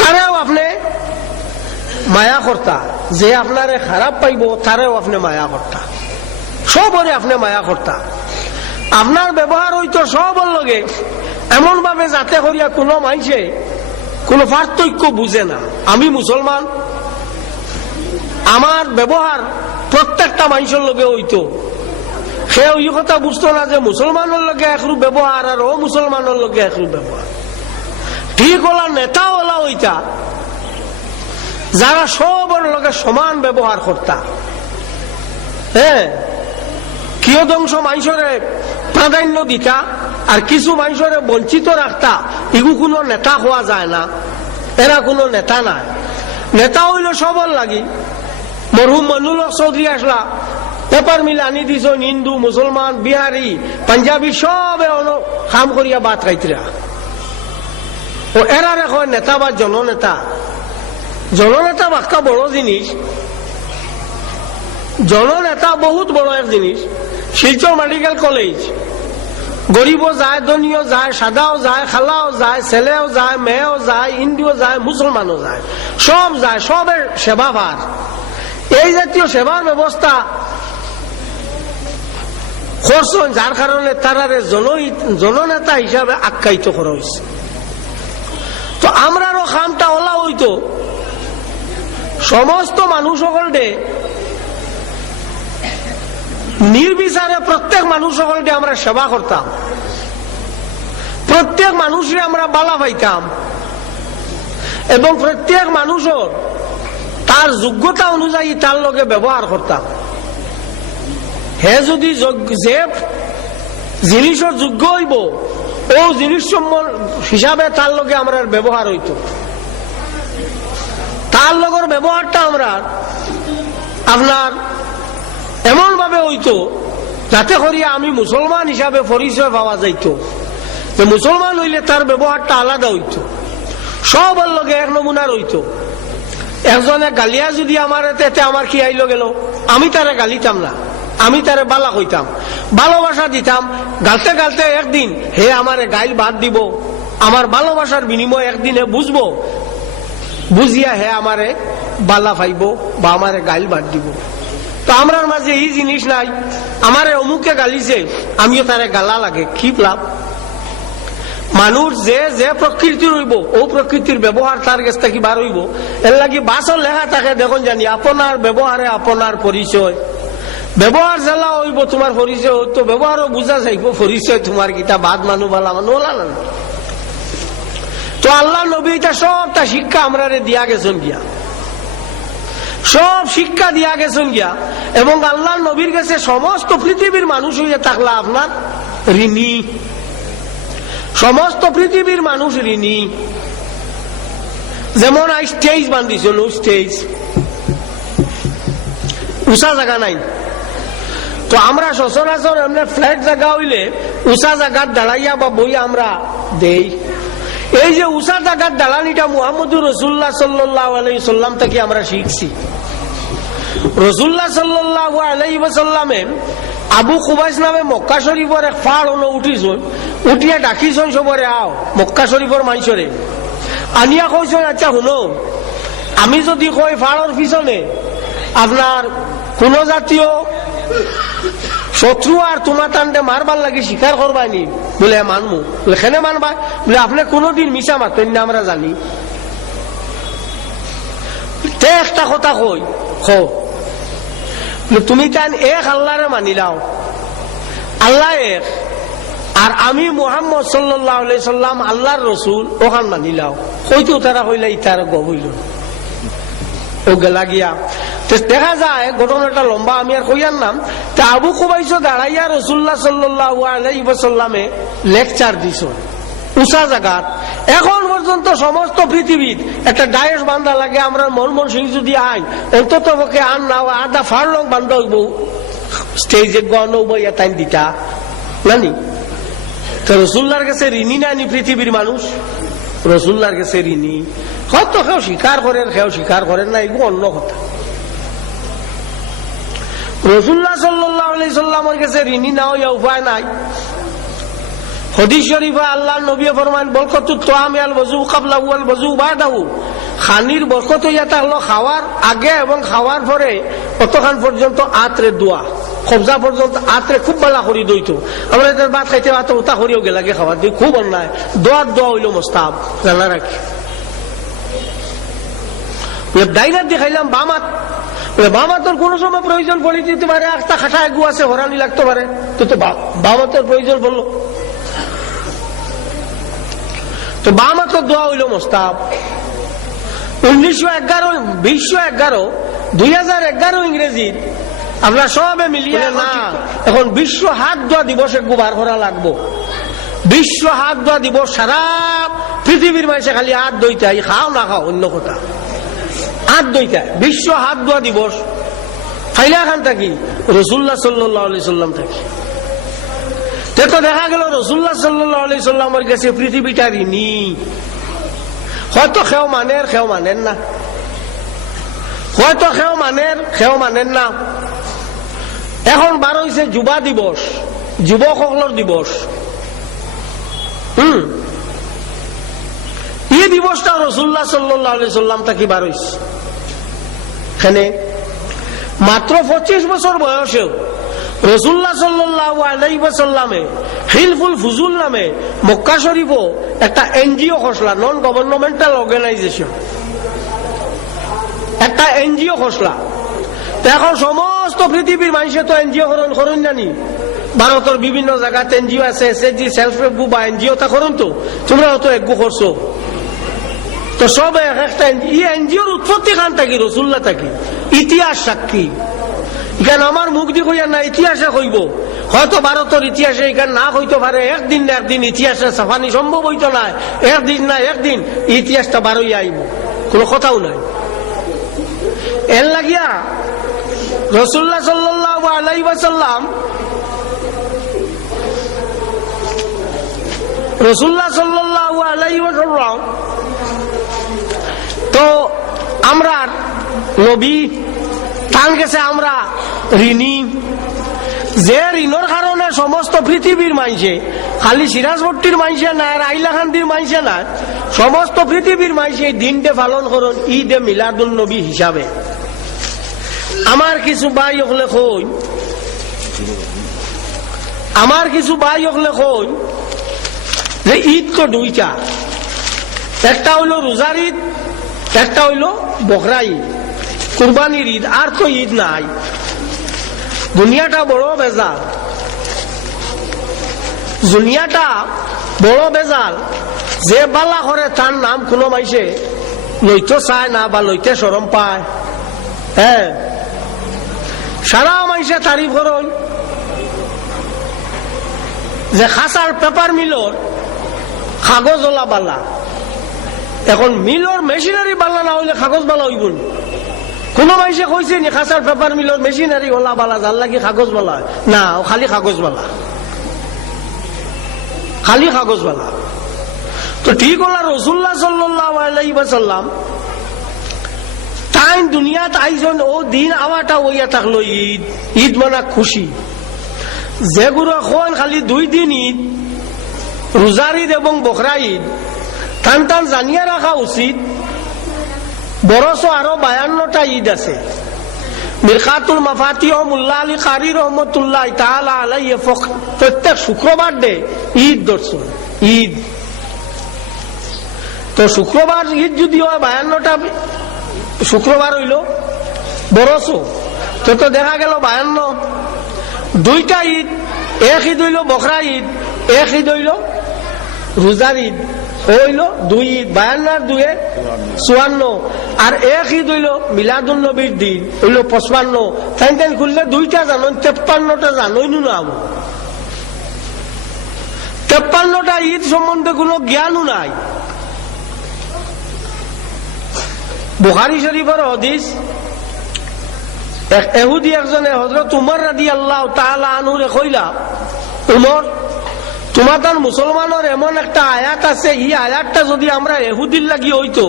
তারাও আপনি মায়া কর্তা, যে আপনারে খারাপ পাইব তারাও আপনি মায়া কর্তা, সবরে আপনি মায়া কর্তা। আপনার ব্যবহার হইতো সবর লগে এমন ভাবে যাতে করিয়া কোনো মানুষে কোনো পার্থক্য বুঝে না। আমি মুসলমান, আমার ব্যবহার প্রত্যেকটা মানুষের লগে হইতো, সে ওই কথা বুঝতো না যে মুসলমানের লগে একরূপ ব্যবহার আর ও মুসলমানের লগে একরূপ ব্যবহার। ঠিক হলা নেতা ওলা ওইটা যারা সবার লগে সমান ব্যবহার করতা, হ্যাঁ, কিয়দংশ মানুষরে প্রাধান্য দিতা আর কিছু মানুষরে বঞ্চিত রাখতা, এগু কোনো নেতা হওয়া যায় না, এরা কোনো নেতা নাই। নেতা হইল সবার লাগি। মরহুম মনুল হক চৌধুরী আসলা পেপার মিলে আনি দিছ, হিন্দু মুসলমান বিহারি পাঞ্জাবি সবে কাম করিয়া বাদ খাইতরা। ও এরারে কয় নেতা বা জননেতা। জননেতা বাক্কা বড় জিনিস, জননেতা বহুত বড় এক জিনিস। শিলচর মেডিকেল কলেজ গরিবও যায়, ধনীও যায়, সাদাও যায়, খালাও যায়, ছেলেও যায়, মেয়েও যায়, হিন্দুও যায়, মুসলমানও যায়, সব যায়, সবের সেবা ভার। এই জাতীয় সেবার ব্যবস্থা করছেন, যার কারণে তারারে জননেতা হিসাবে আখ্যায়িত করা হয়েছে। তো আমরারও খামটা ওলা হইতো সমস্ত মানুষ সকলকে নির্বিচারে প্রত্যেক মানুষ সকলকে আমরা সেবা করতাম, প্রত্যেক মানুষের আমরা বালা পাইতাম এবং প্রত্যেক মানুষের তার যোগ্যতা অনুযায়ী তার লগে ব্যবহার করতাম। হে যদি যে জিনিসের যোগ্য হইব ও জিনিস হিসাবে তার লগে আমরা ব্যবহার হইত, তার লগের ব্যবহারটা আমরা আপনার এমন ভাবে হইতো যাতে করিয়া আমি মুসলমান হিসাবে পরিচয় পাওয়া যাইত, যে মুসলমান হইলে তার ব্যবহারটা আলাদা হইত, সবার লগে এক নমুনার হইত। একজনে গালিয়া যদি আমার এতে আমার কি আইল গেল, আমি তারে গালিতাম না, আমি তারে বালা কইতাম, ভালোবাসা দিতাম। গালতে গালতে একদিন হে আমারে গাইল বাদ দিব, আমার ভালোবাসার বিনিময় একদিন হে বুঝবো, বুঝিয়া হে আমারে বালা পাইব বা আমারে গাইল বাদ দিব। তো আমরার মাঝে এই জিনিস নাই, আমারে অমুকে গালিছে আমিও তারে গালা লাগে, কি লাভ? মানুষ যে যে প্রকৃতির হইব ও প্রকৃতির ব্যবহার তার কাছ থেকে বার হইব। এর লাগি বাসর লেখা থাকে দেখুন জানি, আপনার ব্যবহারে আপনার পরিচয়। ব্যবহার জ্বালা হইব তোমার পরিচয় হইতো, ব্যবহারও বুঝা যাইব পরিচয় তোমার কিতা বাদ মানু বালা মানু ওলা না। তো আল্লাহ নবী এটা সবটা শিক্ষা আমরা দিয়া গেছেন গিয়া, সব শিক্ষা দিয়া গেছেন গিয়া। এবং আল্লাহ নবীর কাছে সমস্ত পৃথিবীর মানুষ হইয়া থাকলা আপনার ঋণী, সমস্ত পৃথিবীর মানুষ ঋণী। যেমন স্টেজ বান্ধিছ, স্টেজ উঁচা জায়গা নাই, তো আমরা সচরাচর এমনি ফ্ল্যাট জায়গা হইলে উঁচা জায়গার দাঁড়াইয়া বা বইয়া আমরা দেই। এই যে উঁচা জায়গার দাঁড়ানিটা মুহাম্মদুর রাসূলুল্লাহ সাল্লাল্লাহু আলাইহি সাল্লাম থেকে আমরা শিখছি। রাসূলুল্লাহ সাল্লাল্লাহু আলাইহি ওয়াসাল্লামে আবু কুবাইস নামে মক্কা শরীফের এক ফাড় হলো উঠিছেন, উঠিয়া ডাকিছেন সবরে আও মক্কা শরীফের মানুষরে, আনিয়া কইছেন আচ্ছা শুনো, আমি যদি কই ফাড়ের পিছনে আপনার কোন জাতীয় শত্রু আর তোমার টানতে মারবার লাগে স্বীকার করবানি, বলে মানবো, বলে কেন মানবা, বলে আপনি কোনদিন মিশা মাতেন না আমরা জানি। একটা কথা কই তুমি তাই এক আল্লাহরে মানিলাও, আল্লাহ এক, আর আমি মুহাম্মদ সাল্লাল্লাহু আলাইহি সাল্লাম আল্লাহর রসুল ওখান মানিলাও। হয়তো তারা হইলে ইতার হইল ও গেলা গিয়া। দেখা যায় ঘটনাটা লম্বা, আমি আর কইয়ার নাম। তা আবু কুবাইস দাঁড়াইয়া রাসূলুল্লাহ সাল্লাল্লাহু আলাইহি ওয়াসাল্লামে লেকচার দিছ উঁচা জায়গাত। এখন পর্যন্ত সমস্ত পৃথিবীর একটা ডায়েস বান্ধা লাগে, আমরা মনমোহন সিং যদি আইন অন্তত পক্ষে আন না আধা ফার লং বান্ধা হইব স্টেজে গনৌবইয়া টাইম দিতা নানি। তো রসুল্লার কাছে ঋণী নানি পৃথিবীর মানুষ, রসুল্লার কাছে ঋণী। হয়তো কেউ স্বীকার করেন, কেউ স্বীকার করেন না, এগুলো অন্য কথা। রসুল্লাহ সাল্লাল্লাহু আলাইহি সাল্লামের কাছে ঋণী না হইয়া উপায় নাই। হাদিস শরীফে আল্লাহর নবী ফরমান বরকতুত তাআমি আল ওযু ক্বাবলা ওয়াল ওযু বাদাহু, খানির বরকত হইয়া থাকলো খাওয়ার আগে এবং খাওয়ার পরে কতক্ষণ পর্যন্ত আত্রে দোয়া, কবজা পর্যন্ত আত্রে খুব ভালো করি দইতো। আমরা এদের ভাত খাইতে ভাত ওটা করিও গেলাগে খাবার দিই, খুব অন্যায়। দোয়া হইল মোস্তাহাব, জানা রাখি। ডাইনার দিয়ে খাইলাম বামাত, বামাতের কোন সময় প্রয়োজন পড়ে যেতে পারে, একটা খাটা এগু আছে হরানি লাগতে পারে, তো বামাতের প্রয়োজন পড়লো, তো বামাতের দোয়া হইল মোস্তাহাব। 2011 2011 আমরা সবে মিলিয়ে না, এখন বিশ্ব হাত দোয়া দিবসে গুবার করা লাগবো। বিশ্ব হাত দোয়া দিবস, সারা পৃথিবীর মানুষে খালি হাত দইতে, খাও না খাও অন্য কথা, হাত দইতে। বিশ্ব হাত দোয়া দিবস ফাইলা খান থাকি রাসূলুল্লাহ সাল্লাল্লাহু আলাইহি সাল্লাম থাকি। তো দেখা গেল রাসূলুল্লাহ সাল্লাল্লাহু আলাইহি সাল্লামের কাছে পৃথিবীটা ঋণী। হয়তো কেউ মানেন, কেউ মানেন না, হয়তো কেউ মানেন, কেউ মানেন না। এখন 12 হইছে যুবা দিবস, যুবকসকলের দিবস। এই দিবসটা রাসূলুল্লাহ সাল্লাল্লাহু আলাইহি সাল্লাম থেকে 12 হইছে। এখানে মাত্র 25 বছর বয়সেও রাসূলুল্লাহ সাল্লাল্লাহু আলাইহি ওয়াসাল্লামে হিলফুল ফুজুল নামে মক্কা শরীফও একটা এনজিও খসলা, নন গভর্নমেন্টাল অর্গানাইজেশন, একটা এনজিও খসলা। এখন সমস্ত পৃথিবীর মানুষে তো এনজিও করেন জানি, ভারতের বিভিন্ন জায়গাতে এনজিও আছে, এসএসজি সেলফ হেল্প গ্রুপ বা এনজিও তা করুন, তো তোমরা তো একগু করছো। তো সব একটা এনজিওর উৎপত্তি খান থাকি রাসূলুল্লাহ থাকি, ইতিহাস সাক্ষী। এখানে আমার মুখ দি কইয়া না, ইতিহাসে কইব। হয়তো ভারতের ইতিহাসে এখানে না হইতে পারে, একদিন না একদিন ইতিহাসে সাফানি সম্ভব হইতো না, একদিন না একদিন ইতিহাসটা বারোই আইব, কোনো কথাও নাই। এর লাগিয়া রাসূলুল্লাহ সাল্লাল্লাহু আলাইহি ওয়াসাল্লাম, রাসূলুল্লাহ সাল্লাল্লাহু আলাইহি ওয়াসাল্লাম তো আমরা নবী, তার কাছে আমরা ঋণী। যে ঋণের কারণে সমস্ত পৃথিবীর মানুষে, খালি সিরাজপট্টির মানুষে না, আর আইলাকান্দির মানুষে না, সমস্ত পৃথিবীর মানুষে এই দিনটা পালন করুন ঈদে মিলাদুন নবী হিসাবে। আমার কিছু ভাই হলে কই, আমার কিছু ভাই হলে কই যে ঈদ তো দুইটা, একটা হইল রোজার ঈদ, একটা হইল বকরা ঈদ, কুরবানির ঈদ, আর তো ঈদ নাই। দুনিয়াটা বড় বেজাল, দুনিয়াটা বড় বেজাল। যে বালা করে তার নাম কোনো মাইসে লইতে চায় না বা লইতে শরম পায়। হ্যাঁ, সারা মাইসে তারিফ করন যে খাসার পেপার মিলর কাগজ ওলা বালা। এখন মিলর মেশিনারি বালা না হইলে কাগজ বালা হইব কোন মাইসে কইছে নি খাসার পেপার মিলর মেশিনারি ওলা বালা, যার লাগি কাগজ বালা না, খালি কাগজ বালা, খালি কাগজ বালা। তো ঠিক হল রাসূলুল্লাহ সাল্লাল্লাহু আলাইহি ওয়াসাল্লাম তাই দুনিয়াত আইজন, ও দিন আওয়াটা হইয়া থাকলো ঈদ। ঈদ মানে খুশি। যেগুলো এখন খালি 2 দিন ঈদ, রোজার ঈদ এবং বকরা ঈদ, টান টান জানিয়ে রাখা উচিত। বরস আরো 52টা ঈদ আছে। মিরকাতুল মাফাতিহ মুল্লা আলী কারি রহমতুল্লাহ তাআলা আলাইহি প্রত্যেক শুক্রবার ডে ঈদ দর্শন, ঈদ। তো শুক্রবার ঈদ যদি হয় 52টা শুক্রবার হইল বরসও, তো দেখা গেল 52 দুইটা ঈদ, এক ঈদ হইল বকরা ঈদ, এক ঈদ হইল রোজার ঈদ, হইল 2 ঈদ, 52 আর 2 54, আর এক ঈদ হইল মিলাদুন নবীর দিন হইল 55। তাই খুললে দুইটা জানো 53টা জানোই না। 53টা ঈদ সম্বন্ধে কোনো জ্ঞানও নাই। বুখারী শরীফের হাদিস, এহুদি একজনে হযরত উমর রাদিয়াল্লাহু তাআলা আনহুরে কইলা, উমর তোমার তার মুসলমানের এমন একটা আয়াত আছে, এই আয়াতটা যদি আমরা এহুদির লাগি হইতো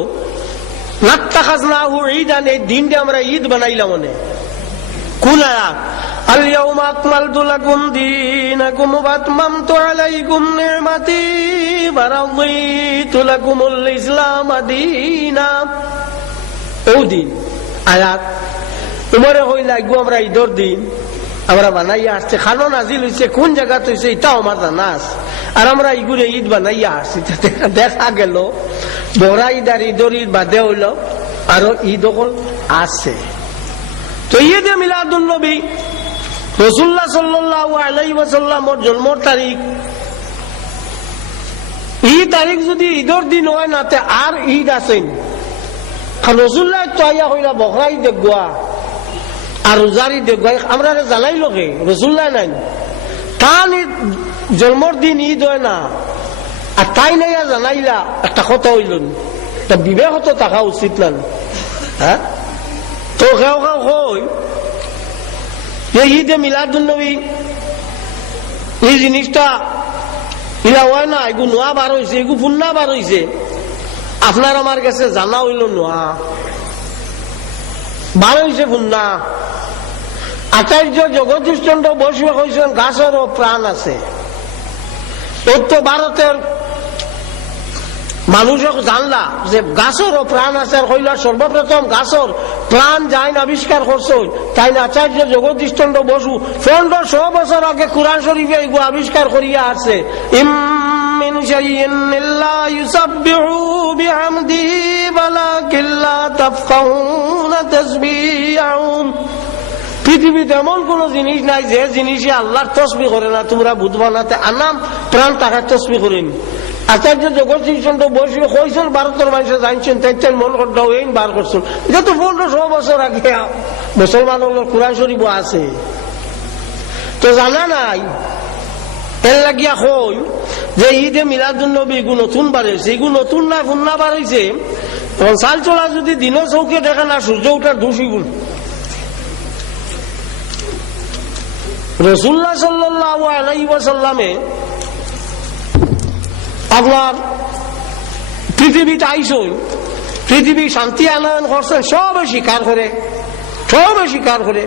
লাত্তাখাযনাহু ঈদান, এই দিনটা আমরা ঈদ বানাইলাম। মনে কোন আয়াত? আল ইয়াউমা আকমালতু লাকুম দীনাকুম ওয়া আতমামতু আলাইকুম নি'মাতি ওয়া রাদিতু লাকুমুল ইসলাম দীনা। ওই দিন আয়াত উমরে কইলা গো আমরা ঈদের দিন আমরা বানাইয়া আসছে, খানো নাজিল হইছে কোন জায়গা হইছে এটাও আমার জানা আছে, আর আমরা ইগুরে ঈদ বানাইয়া আসছি। দেখা গেল বড়া ঈদ আর ঈদের ঈদ বাদে হইল আরো ঈদ আছে। তো ঈদে মিলাদুন নবী রাসূলুল্লাহ সাল্লাল্লাহু আলাইহি ওয়াসাল্লামের জন্মের তারিখ, এই তারিখ যদি ঈদের দিন হয় না তে আর ঈদ আছেন। রাসূলুল্লাহ তো আইয়া কইলা বকরা ঈদ দেখবা আর রোজার ঈদ দেখবা, আমরা জানাই লোকে রাসূলুল্লাহ নাই তান জন্মের দিন ঈদ হয় না, আর তাই নাই জানাইলা একটা কথা হইল, তা বিবেক তো থাকা উচিত না। হ্যাঁ, তো কেউ কেউ কই ঈদে মিলাদুন নবী এই জিনিসটা ইলা হয় না, এগু নোয়া বার হয়েছে, এগু পুন্না বার হয়েছে, আপনার আমার কাছে জানা হইল নোয়া বার হয়েছে পুন্না। আচার্য জগদীশ চন্দ্র বসু কইছেন গাছেরও প্রাণ আছে। উত্তর ভারতের মানুষক জানলা যে গাছেরও প্রাণ আছে, আর কইলা সর্বপ্রথম গাছের প্রাণ যাই আবিষ্কার করছে তাই না আচার্য জগদীশ চন্দ্র বসু 1500 বছর আগে কুরআন শরীফে এগুলো আবিষ্কার করিয়া আছে। মিন শাইইন ইল্লা ইউসাব্বিহু বিহামদিহি ওয়ালাকিন লা তাফকাহুনা তাসবিহাহুম। পৃথিবীতে এমন কোন জিনিস নাই যে জিনিসে আল্লাহর তসবিহ করে না, তোমরা বুঝবা না। আনাম প্রাণ তাকে তসবিহ করেন। আচার্য জগদীশ চন্দ্র বসু কইছেন ভারতের মানুষে জানছেন, তাই মন করতে এই বার করছেন। এটা তো 1500 বছর আগে মুসলমানের কুরআন শরীফ আছে, তো জানা নাই। এর লাগিয়া কই যে ঈদে মিলাদুন নবী এগু নতুন বার হয়েছে, এগু নতুন না পুন্না বার হয়েছে। চাল চলা যদি দিনও চৌকে দেখে না, সূর্য উঠার দোষী গুণ। রাসূলুল্লাহ সাল্লাল্লাহু আলাইহি ওয়াসাল্লামে আপনার পৃথিবীতে আইসন, পৃথিবী শান্তি আনয়ন করছেন, সবে স্বীকার করে, সবে স্বীকার করে।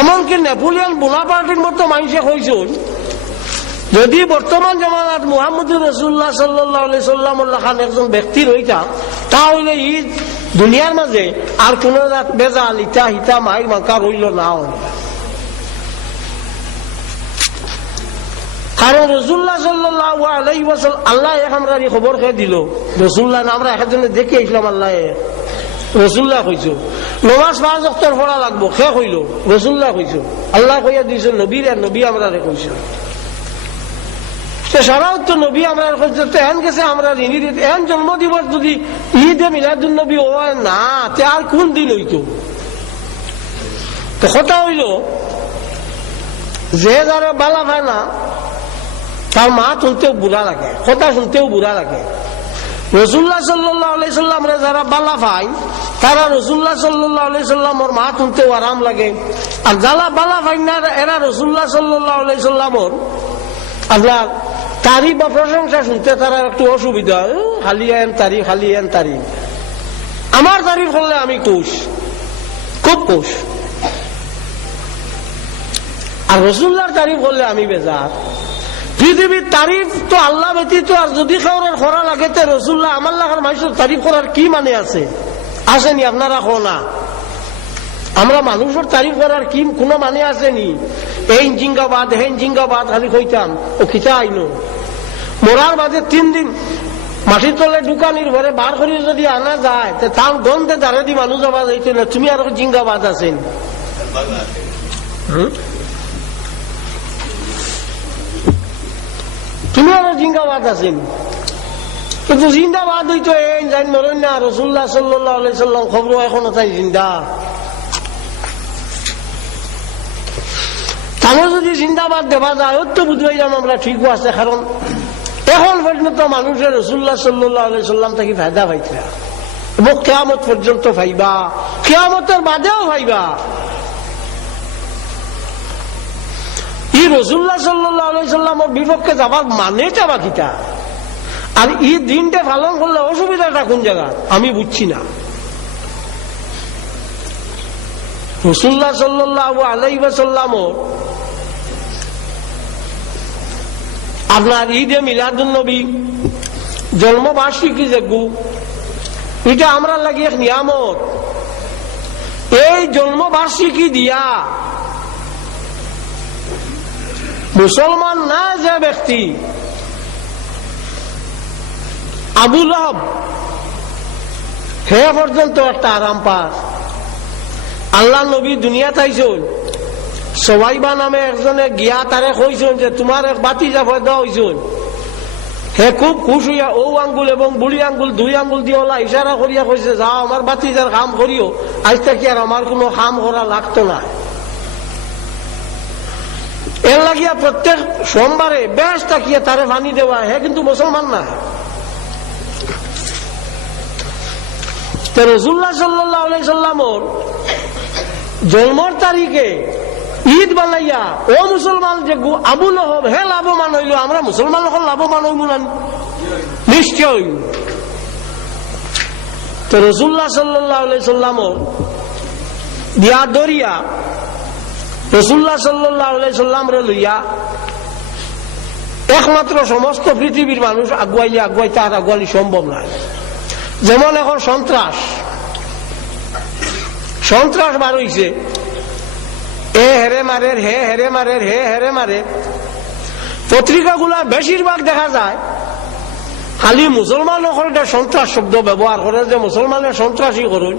এমনকি নেপোলিয়ন বোনাপার্টির মতো মানুষে কইছেন যদি বর্তমান জমানাত মুহাম্মদুর রাসূলুল্লাহ সাল্লাল্লাহু আলাইহি সাল্লামের লেখান একজন ব্যক্তি রইতা, তাহলে ঈদ দুনিয়ার মাঝে আর কোন বেজাল ইটা হিতা মাইর মাকা রইল না। কারণ রাসূলুল্লাহ সাল্লাল্লাহু আলাইহি ওয়াসাল্লাম আল্লাহ আমরা খবর খেয়ে দিল, রাসূলুল্লাহ আমরা একজনে দেখে আসলাম, আল্লাহ রাসূলুল্লাহ কইছো নামাজ 5 ওয়াক্ত পড়া লাগবো, কে কইল? রাসূলুল্লাহ কইছো। আল্লাহ কইয়া দিয়েছেন নবীর, আর নবী আমরা কইছো। সারাও তো নবী আমরা এন গেছে, আমরা এন জন্মদিবস যদি ঈদে মিলাদুন নবী হয় না, তে আর কোন দিন হইতো? তো কথা হইল যে যারা বালা পায় না তার মা শুনতেও বুড়া লাগে, কথা শুনতেও বুড়া লাগে। রাসূলুল্লাহ সাল্লাল্লাহু আলাইহি সাল্লাম যারা বালা পায় তারা রাসূলুল্লাহ সাল্লাল্লাহু আলাইহি সাল্লামের মা শুনতেও আরাম লাগে, আর যারা বালা পায় না এরা রাসূলুল্লাহ সাল্লাল্লাহু আলাইহি সাল্লামের আপনার তারিফ বা প্রশংসা শুনতে তারা একটু অসুবিধা, খালি এন তারিফ, খালি এন তারিফ। আমার তারিফ করলে আমি খুশ, খুব খুশ, আর রাসূলুল্লাহর তারিফ করলে আমি বেজার। পৃথিবীর তারিফ তো আল্লাহ ব্যতীত আর যদি কারোর করা লাগে তো রাসূলুল্লাহ আমার লাগার মানুষের তারিফ করার কি মানে আছে? আসেনি আপনারা কো না? আমরা মানুষের তারিফ করার কি কোনো মানে আসেনি? এই জিঙ্গাবাদ, হেন জিঙ্গাবাদ খালি কইতাম, ও খিচা আইনো মরার বাদে 3 দিন মাটির তলে ঢুকানির ঘরে বার করিয়ে যদি আনা যায়, তার গন্ধে দাঁড়ে দি মানুষ আবাদ হইতে না, তুমি আর জিঙ্গাবাদ আছেন তুমি আরো জিঙ্গাবাদ আছেন, কিন্তু জিন্দাবাদ হইতো এই জান মরেন না। রাসূলুল্লাহ সাল্লাল্লাহু আলাইহি সাল্লাম খবর এখনো তাই জিন্দা। তাহলে যদি জিন্দাবাদ দেওয়া যায় তো বুঝবাই যাম আমরা ঠিক আছে, কারণ এখন পর্যন্ত মানুষের রাসূলুল্লাহ সাল্লাল্লাহু আলাইহি সাল্লাম থেকে ফায়দা পাইছে এবং কিয়ামত পর্যন্ত পাইবা, কিয়ামতের বাদেও পাইবা। এই রাসূলুল্লাহ সাল্লাল্লাহু আলাইহি সাল্লামের বিপক্ষে যাবার মানে যাবা কিটা? আর এই দিনটা পালন করলে অসুবিধাটা কোন জায়গা আমি বুঝছি না। রাসূলুল্লাহ সাল্লাল্লাহু আলাইহি ওয়াসাল্লামের আপনার ঈদে মিলাদুন নবী জন্মবার্ষিকী যেগু, এটা আমরা লাগি এক নিয়ামত। এই জন্মবার্ষিকী দিয়া মুসলমান না যে ব্যক্তি আবু লাহাব হে পর্যন্ত একটা আরাম পাস। আল্লাহ নবী দুনিয়াতে আইসুন, সবাইবা নামে একজনে গিয়া তারে কইছেন যে তোমার এক বাতিজা পয়দা হইছেন। হে খুব খুশ হইয়া ও আঙ্গুল এবং বুড়ি আঙ্গুল দুই আঙ্গুল দিয়ে ওলা ইশারা করিয়া কইছে যাও আমার বাতিজার কাম করিও, আজ থেকে আর আমার কোনো কাম করা লাগতো না। এর লাগিয়া প্রত্যেক সোমবারে বেশ তাকিয়ে তারে পানি দেওয়া, হে কিন্তু মুসলমান না। রাসূলুল্লাহ সাল্লাল্লাহু আলাইহি সাল্লামের জন্মের তারিখে ঈদ বানাইয়া ও মুসলমান যে আবু লাহাব হে লাভবান হইল, আমরা মুসলমান হল লাভবান হইব না? নিশ্চয়। তো রাসূলুল্লাহ সাল্লাল্লাহু আলাইহি সাল্লামের দিয়া দরিয়া রাসূলুল্লাহ সাল্লাল্লাহু আলাইহি সাল্লামরে লইয়া একমাত্র সমস্ত পৃথিবীর মানুষ আগুয়াইতে আর আগুয়ালি সম্ভব নয়। যেমন এখন সন্ত্রাস বার হইছে, এ হেরে মারে হে হেরে মারে হে হেরে মারে। পত্রিকাগুলা বেশিরভাগ দেখা যায় খালি মুসলমান সন্ত্রাস শব্দ ব্যবহার করে, যে মুসলমানের সন্ত্রাসী করুন।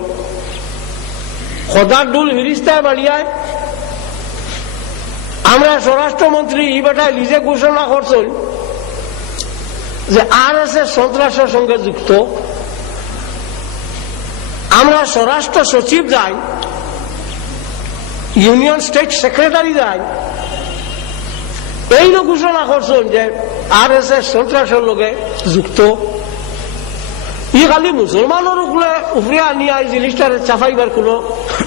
খোদার ডুল ফিরিস্তায় বাড়িয়ায় আমরা স্বরাষ্ট্রমন্ত্রী এই বেটায় নিজে ঘোষণা করছেন যে আরএসএস সন্ত্রাসের সঙ্গে যুক্ত। আমরা স্বরাষ্ট্র সচিব যাই, ইউনিয়ন স্টেট সেক্রেটারি যাই, এই ঘোষণা করছেন যে আরএসএস সন্ত্রাসের লগে যুক্ত। ই খালি মুসলমানের উপরে আনিয়া এই জিনিসটার চাপাইবার কোনো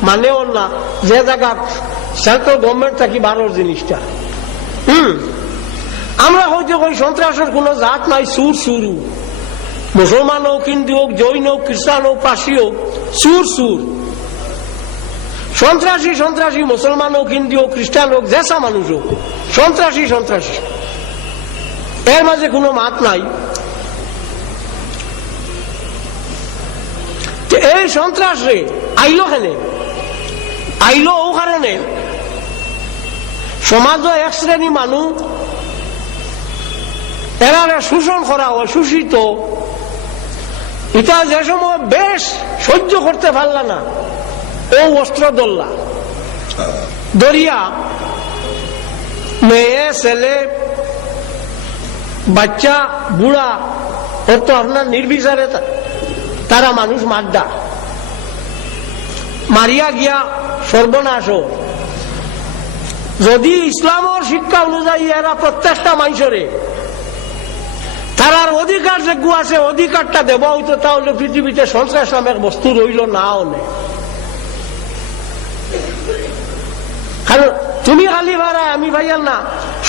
মানেও না, যে জায়গা সেন্ট্রাল গভর্নমেন্ট থাকি বারোর জিনিসটা। আমরা হয়তো ওই সন্ত্রাসের কোন জাত নাই, সুর মুসলমান হোক, হিন্দু হোক, জৈন হোক, খ্রিস্টান হোক, পার্সি হোক, সুর সন্ত্রাসী মুসলমান হোক, হিন্দু হোক, খ্রিস্টান হোক, যেসা মানুষ হোক, সন্ত্রাসী এর মাঝে কোনো মাত নাই। এই সন্ত্রাসে আইলো কেনে? আইলো ও কারণে সমাজ এক শ্রেণী মানুষ এরা শোষণ করা হয়, শোষিত। এটা যে সময় বেশ সহ্য করতে পারলা না, ও অস্ত্র দরিয়া মেয়ে ছেলে বাচ্চা বুড়া ওর তো আপনার নির্বিচারে তারা মানুষ মারিয়া গিয়া সর্বনাশ। যদি ইসলামের শিক্ষা অনুযায়ী এরা প্রত্যেকটা মানুষরে তারার অধিকার যোগ্য আছে, অধিকারটা দেওয়া হইতো, তাহলে পৃথিবীতে সন্ত্রাস নামের বস্তু রইল না। কারণ তুমি খালি ভাড়া আমি ভাইয়ার না,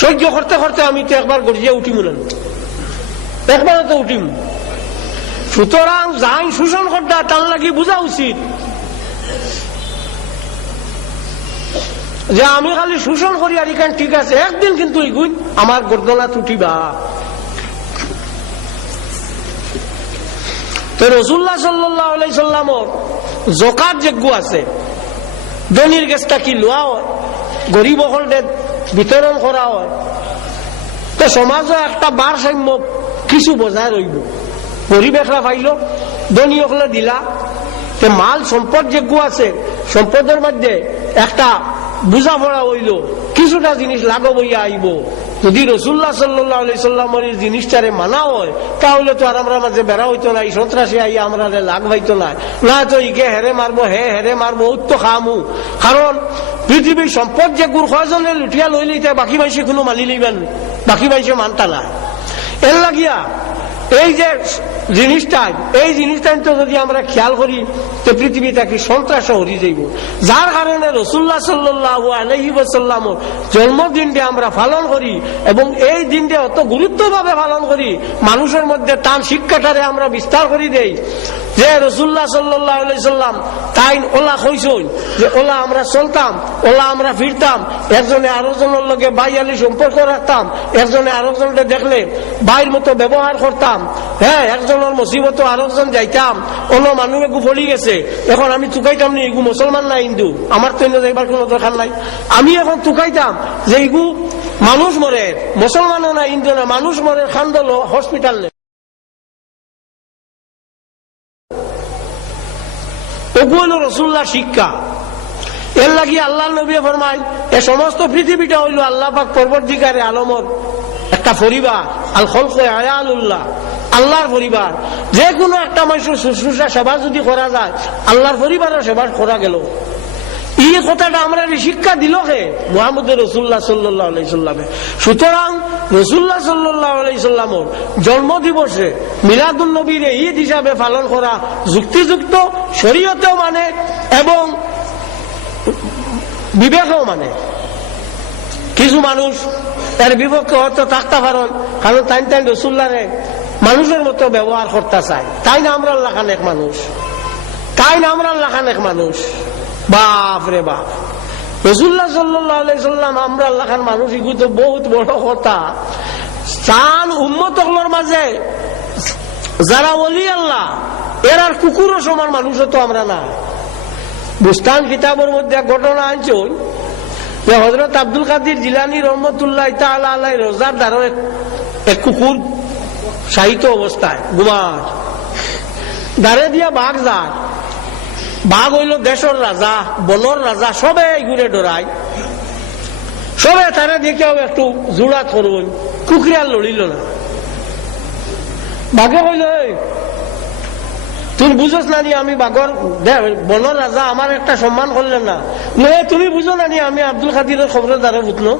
সহ্য করতে করতে আমি তো একবার গড়িয়ে উঠিম না, একবার তো উঠিম। সুতরাং যাই শোষণ করতে তার লাগি বোঝা উচিত যে আমি খালি শোষণ করি আর এখানে ঠিক আছে, একদিন কিন্তু এগুন আমার গর্দনা টুটিবা। তো রাসূলুল্লাহ সাল্লাল্লাহু আলাইহি সাল্লামের যাকাত যোগ্য আছে, ধনীর গেছটা কি লোয়া হয়, গরিব সকলকে বিতরণ করা হয়। তো সমাজে একটা ভারসাম্য কিছু বজায় রইব। গরিবেরা পাইল, ধনী সকলে দিলা। মাল সম্পদ যোগ্য আছে, সম্পদের মধ্যে একটা বুঝাপড়া হইল, কিছুটা জিনিস লাগো বইয়া আইব। যদি রাসূলুল্লাহ সাল্লাল্লাহু আলাইহি সাল্লামের জিনিসটারে মানা হয় তাহলে তো আর আমরা মাঝে বেড়া হইতো না, এই সন্ত্রাসী আইয়া আমরা লাগ হইতো না, না তো ইকে হেরে মারবো হেরে মারবো উত্তো খামু। কারণ পৃথিবীর সম্পদ যে গুড় কয়জনে লুটিয়া লইলে বাকি মাইসে কোনো মানি লইবেন, বাকি মাইসে মানতা না। এর লাগিয়া এই যে জিনিসটা তো যদি আমরা খেয়াল করি তো পৃথিবীটা কি সন্ত্রাস হরি যাইব। যার কারণে রাসূলুল্লাহ সাল্লাল্লাহু আলাইহি ওয়াসাল্লামের জন্মদিনটি আমরা পালন করি এবং এই দিনটা অত গুরুত্বভাবে পালন করি, মানুষের মধ্যে তার শিক্ষাটারে আমরা বিস্তার করে দেই যে রাসূলুল্লাহ সাল্লাল্লাহু আলাইহি সাল্লাম তাই ওলা কইছেন যে ওলা আমরা চলতাম, ওলা আমরা ফিরতাম, একজনে আরেকজনের লগে বাইয়ালি সম্পর্ক রাখতাম, একজনে আরেকজনকে দেখলে বাইর মতো ব্যবহার করতাম, হ্যাঁ একজনের মুসিবত আরেকজন যাইতাম, অন্য মানুষ এগু ফলি গেছে, এখন আমি তুকাইতাম নি এগু মুসলমান না হিন্দু, আমার তো যাইবার কোনো দরকার নাই। আমি এখন তুকাইতাম যে এগু মানুষ মরে, মুসলমানও না হিন্দু না, মানুষ মরে খান্দল হসপিটাল নে। ওগু হল রাসূলুল্লাহ শিক্ষা। এর লাগি আল্লাহ নবী ফরমায় এ সমস্ত পৃথিবীটা হইল আল্লাহ পাক পরবর্তীকারে আলমর একটা পরিবার, আল খলকে আয়ালুল্লাহ, আল্লাহর পরিবার। যে কোনো একটা মানুষের শুশ্রূষা সেবা যদি করা যায় আল্লাহর পরিবারের সেবা করা গেল। এই কথাটা আমরা শিক্ষা দিল কে? মুহাম্মদ রাসূলুল্লাহ সাল্লাল্লাহু আলাইহি সাল্লামে। সুতরাং রাসূলুল্লাহ সাল্লাল্লাহু আলাইহি সাল্লামের জন্মদিবসে মিলাদুন নবীর ঈদ হিসাবে পালন করা যুক্তিযুক্ত, শরীয়তেও মানে এবং বিবেকেও মানে। কিছু মানুষ এর বিপক্ষে হয়তো থাকতে পারেন, কারণ তাই রাসূলুল্লাহরে মানুষের মতো ব্যবহার করতে চায়, তাই না আমরা লাখান এক মানুষ, তাই না আমরা লাখান এক মানুষ। বাপ রে বাপ, রাসূলুল্লাহ সাল্লাল্লাহু আলাইহি সাল্লাম আমরা লাখান মানুষ, এগুলো তো বহুত বড় কথা। চান উম্মতগুলোর মাঝে যারা ওলি আল্লাহ এর আর কুকুরের সমান মানুষও তো আমরা না। বুস্তান কিতাবের মধ্যে ঘটনা আনছেন যে হযরত আব্দুল কাদের জিলানী রহমতুল্লাহ তাআলা আলাইহি রোজার দ্বারা এক কুকুর শায়িত অবস্থায় ঘুমার দ্বারে দিয়া বাঘ যায়। বাঘ হইল দেশের রাজা, বনর রাজা, সবে ঘুরে ডরায়, সবে তারা দেখেও একটু জোড়াত করুন, কুকুরিয়া লড়িল না। বাঘে কইল তুমি বুঝোস না নি আমি বাঘর বনর রাজা, আমার একটা সম্মান করলেন না। তুমি বুঝো না নি আমি আব্দুল কাদিরের খবরের দ্বারা বুঝলো।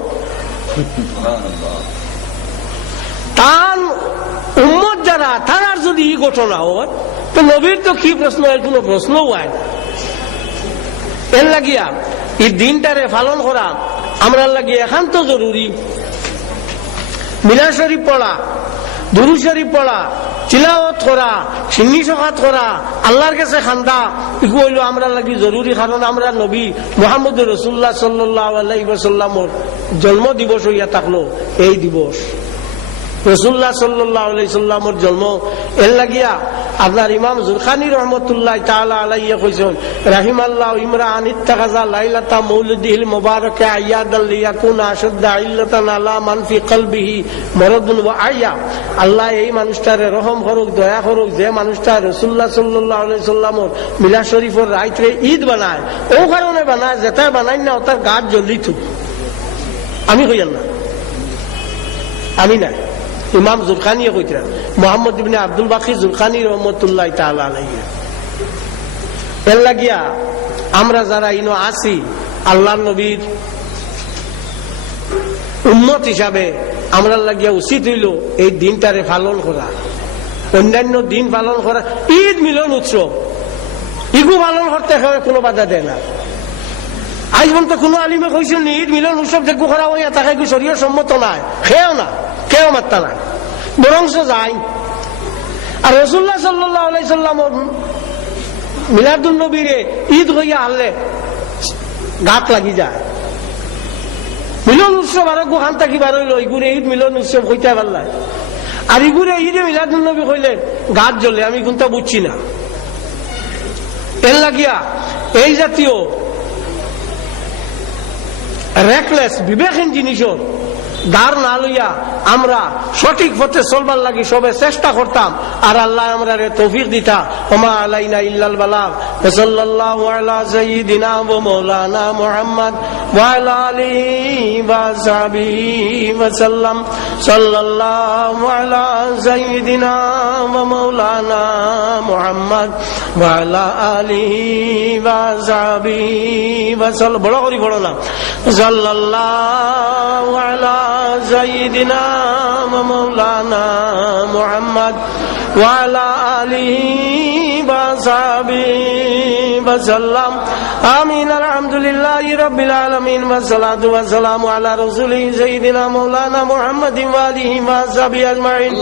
তার উম্মত যারা তার যদি এই ঘটনা হয় তো নবীর তো কি প্রশ্ন, এর কোনো প্রশ্নও হয় না। এর লাগিয়া এই দিনটারে পালন করা আমরা লাগিয়ে একান্ত জরুরি। মিলাদ শরীফ পড়া, দুরূদ শরীফ পড়া, তিলাওয়াত করা, সিন্নি সকাত করা, আল্লাহর কাছে খান্দা, এগুলো হইল আমরা লাগি জরুরি। কারণ আমরা নবী মুহাম্মদ রাসূলুল্লাহ সাল্লাল্লাহু আলাইহি ওয়াসাল্লামের জন্ম দিবস হইয়া থাকলো এই দিবস, রাসূলুল্লাহ সাল্লাল্লাহু আলাইহি সাল্লামের জন্ম। এর লাগিয়া আপনার ইমাম জুরখানী রহমতুল্লাহ তাআলা আলাইহি কইছেন রাহিমাল্লাহু ইমরান ইত্তাখাযা লাইলাতা মাউলিদিল মুবারাকা আয়াদাল লিয়াকুনা আশাদ্দা ইল্লাতান আলা মান ফি কলবিহি মারাদুন ওয়া আয়া। আল্লাহ এই মানুষটারে রহম করুক, দয়া করুক, যে মানুষটা রাসূলুল্লাহ সাল্লাল্লাহু আলাইহি সাল্লামের মিলাদ শরীফের রাইতে ঈদ বানায়, ও কারণে বানায় যেটা বানাই না ওটার গাছ জ্বলি থুক। আমি কইয়াল না, আমি না, ইমাম জুরখানী কইতরা, মুহাম্মদ ইবনে আব্দুল বাকি জুরখানী রহমতুল্লাহ তাআলা আলাইহি। এর লাগিয়া আমরা যারা ইনো আছি আল্লাহর নবীর উম্মত হিসাবে আমরা লাগিয়া উচিত হইল এই দিনটারে পালন করা, অন্যান্য দিন পালন করা। ঈদ মিলন উৎসব ইগু পালন করতে কোনো বাধা দেয় না। আজ পর্যন্ত কোনো আলিমে কইছিল নি ঈদ মিলন উৎসব দেখু করা হইয়া তাকে শরীয়ত সম্মত নাই, খেয়েও না, কেউ মাত্তা নাই, বরংস যায়। আর রাসূলুল্লাহ সাল্লাল্লাহু আলাইহি সাল্লাম মিলাদুন নবীরে ঈদ হইয়া আনলে গাত লাগি যায়। মিলন উৎসব আর গোখান থাকি বার হইল ইগুরে ঈদ মিলন উৎসব হইতে পারলাই, আর ইগুরে ঈদে মিলাদুন নবী কইলে গাত জ্বলে, আমি কোনটা বুঝছি না। এর লাগিয়া এই জাতীয় রেকলেস বিবেকহীন জিনিসও ধার না লইয়া আমরা সঠিক পথে চলবার লাগি সবে চেষ্টা করতাম, আর আল্লাহ আমরা তৌফিক দিতা। ওমা আলাইনা ইল্লাল বালাগ। সাল্লাল্লাহু আলা সাইয়্যিদিনা ওয়া মাওলানা মুহাম্মদ ওয়া আলা আলিহি ওয়া সাহবিহি ওয়া সাল্লাম। সাল্লাল্লাহু আলা সাইয়্যিদিনা ওয়া মাওলানা মুহাম্মদ ওয়া আলা আলিহি ওয়া সাহবিহি ওয়া সাল্লাম। বড় করি বড় না। সাল্লাল্লাহু আলা সাইয়্যিদিনা ওয়া মাওলানা মুহাম্মদ ওয়া আলা আলিহি ওয়া সাহবিহি ওয়া সাল্লাম। আমিন। আলহামদুলিল্লাহি রাব্বিল আলামিন ওয়া সালাতু ওয়া সালামু আলা রাসূলিহি সাইয়্যিদিনা মাওলানা মুহাম্মাদিন ওয়া আলিহি ওয়া সাহবিহি আজমাইন।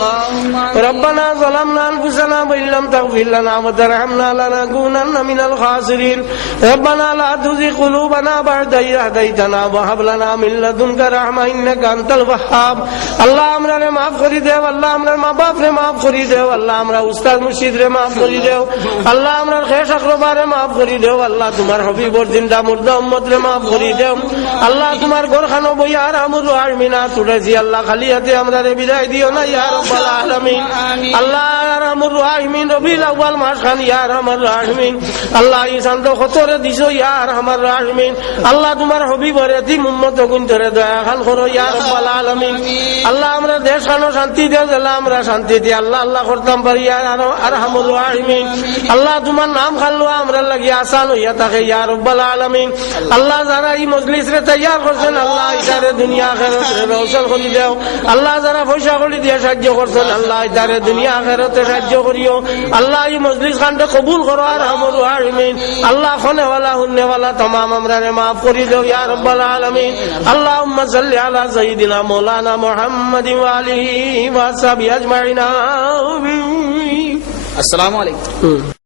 রব্বানা যালামনা আনফুসানা ওয়া ইল্লাম তাগফির লানা ওয়া তারহামনা লানাকুনান্না মিনাল খাসিরিন। রব্বানা লা তুযিগ কুলুবানা বা'দা ইয হাদাইতানা ওয়া হাব লানা মিন লাদুনকা রাহমা ইন্নাকা আনতাল ওয়াহ্হাব। আল্লাহ আমরারে মাফ করি দেও, আল্লাহ আমরার মা বাপরে মাফ করি দেও, আল্লাহ আমরা উস্তাদ মুর্শিদরে মাফ করি দেও, আল্লাহ আমরার খেশ আকরবারে মাফ করি দেও, আল্লাহ তোমার হবিবর জিন্দা মুর্দা উম্মতরে মাফ করি দেও, আল্লাহ তোমার ঘরখানো বইয়া রাহমুর রাহিমিনা তুলেছি, আল্লাহ খালি হাতে আমরারে বিদায় দিও না ইয়া রাব্বাল আলামিন। আল্লাহ রাহমুর রাহিমিন রবিউল আউয়াল মাস খান ইয়া রাহমার রাহিমিন, আল্লাহ এই চাঁদ কতরে দিছো ইয়া রাহমার রাহিমিন, আল্লাহ তোমার হবিবর এতিম উম্মত গুণ ধরে দয়া খান করো ইয়া রাব্বাল আলামিন। আল্লাহ আমরা দেশ খানো শান্তি দেও, আল্লাহ আমরা শান্তি দি আল্লাহ আল্লাহ করতাম পারি ইয়া আরহামুর রাহিমিন। আল্লাহ তোমার নাম খাল্লো আমরা লাগি আসান হইয়া থাকে ইয়া রাব্বাল আলামিন। আল্লাহ যারা এই মজলিস রে তৈয়ার করছেন আল্লাহ ইদারে দুনিয়া আখিরাতে রওশন করে দাও, আল্লাহ যারা পয়সা করি দিয়ে সাহায্য করছেন আল্লাহ ইদারে দুনিয়া আখিরাতে সাহায্য করিও, আল্লাহ এই মজলিস খানকে কবুল করো আরহামুর রাহিমিন। আল্লাহ খনেওয়ালা হুন্নেওয়ালা तमाम আমরারে মাফ করে দাও ইয়া রাব্বাল আলামিন। আল্লাহুম্মা সাল্লি আলা সাইয়্যিদিনা মাওলানা মুহাম্মাদিন ওয়া আলিহি ওয়া সাহবিহি আজমাইন। আসসালামু আলাইকুম।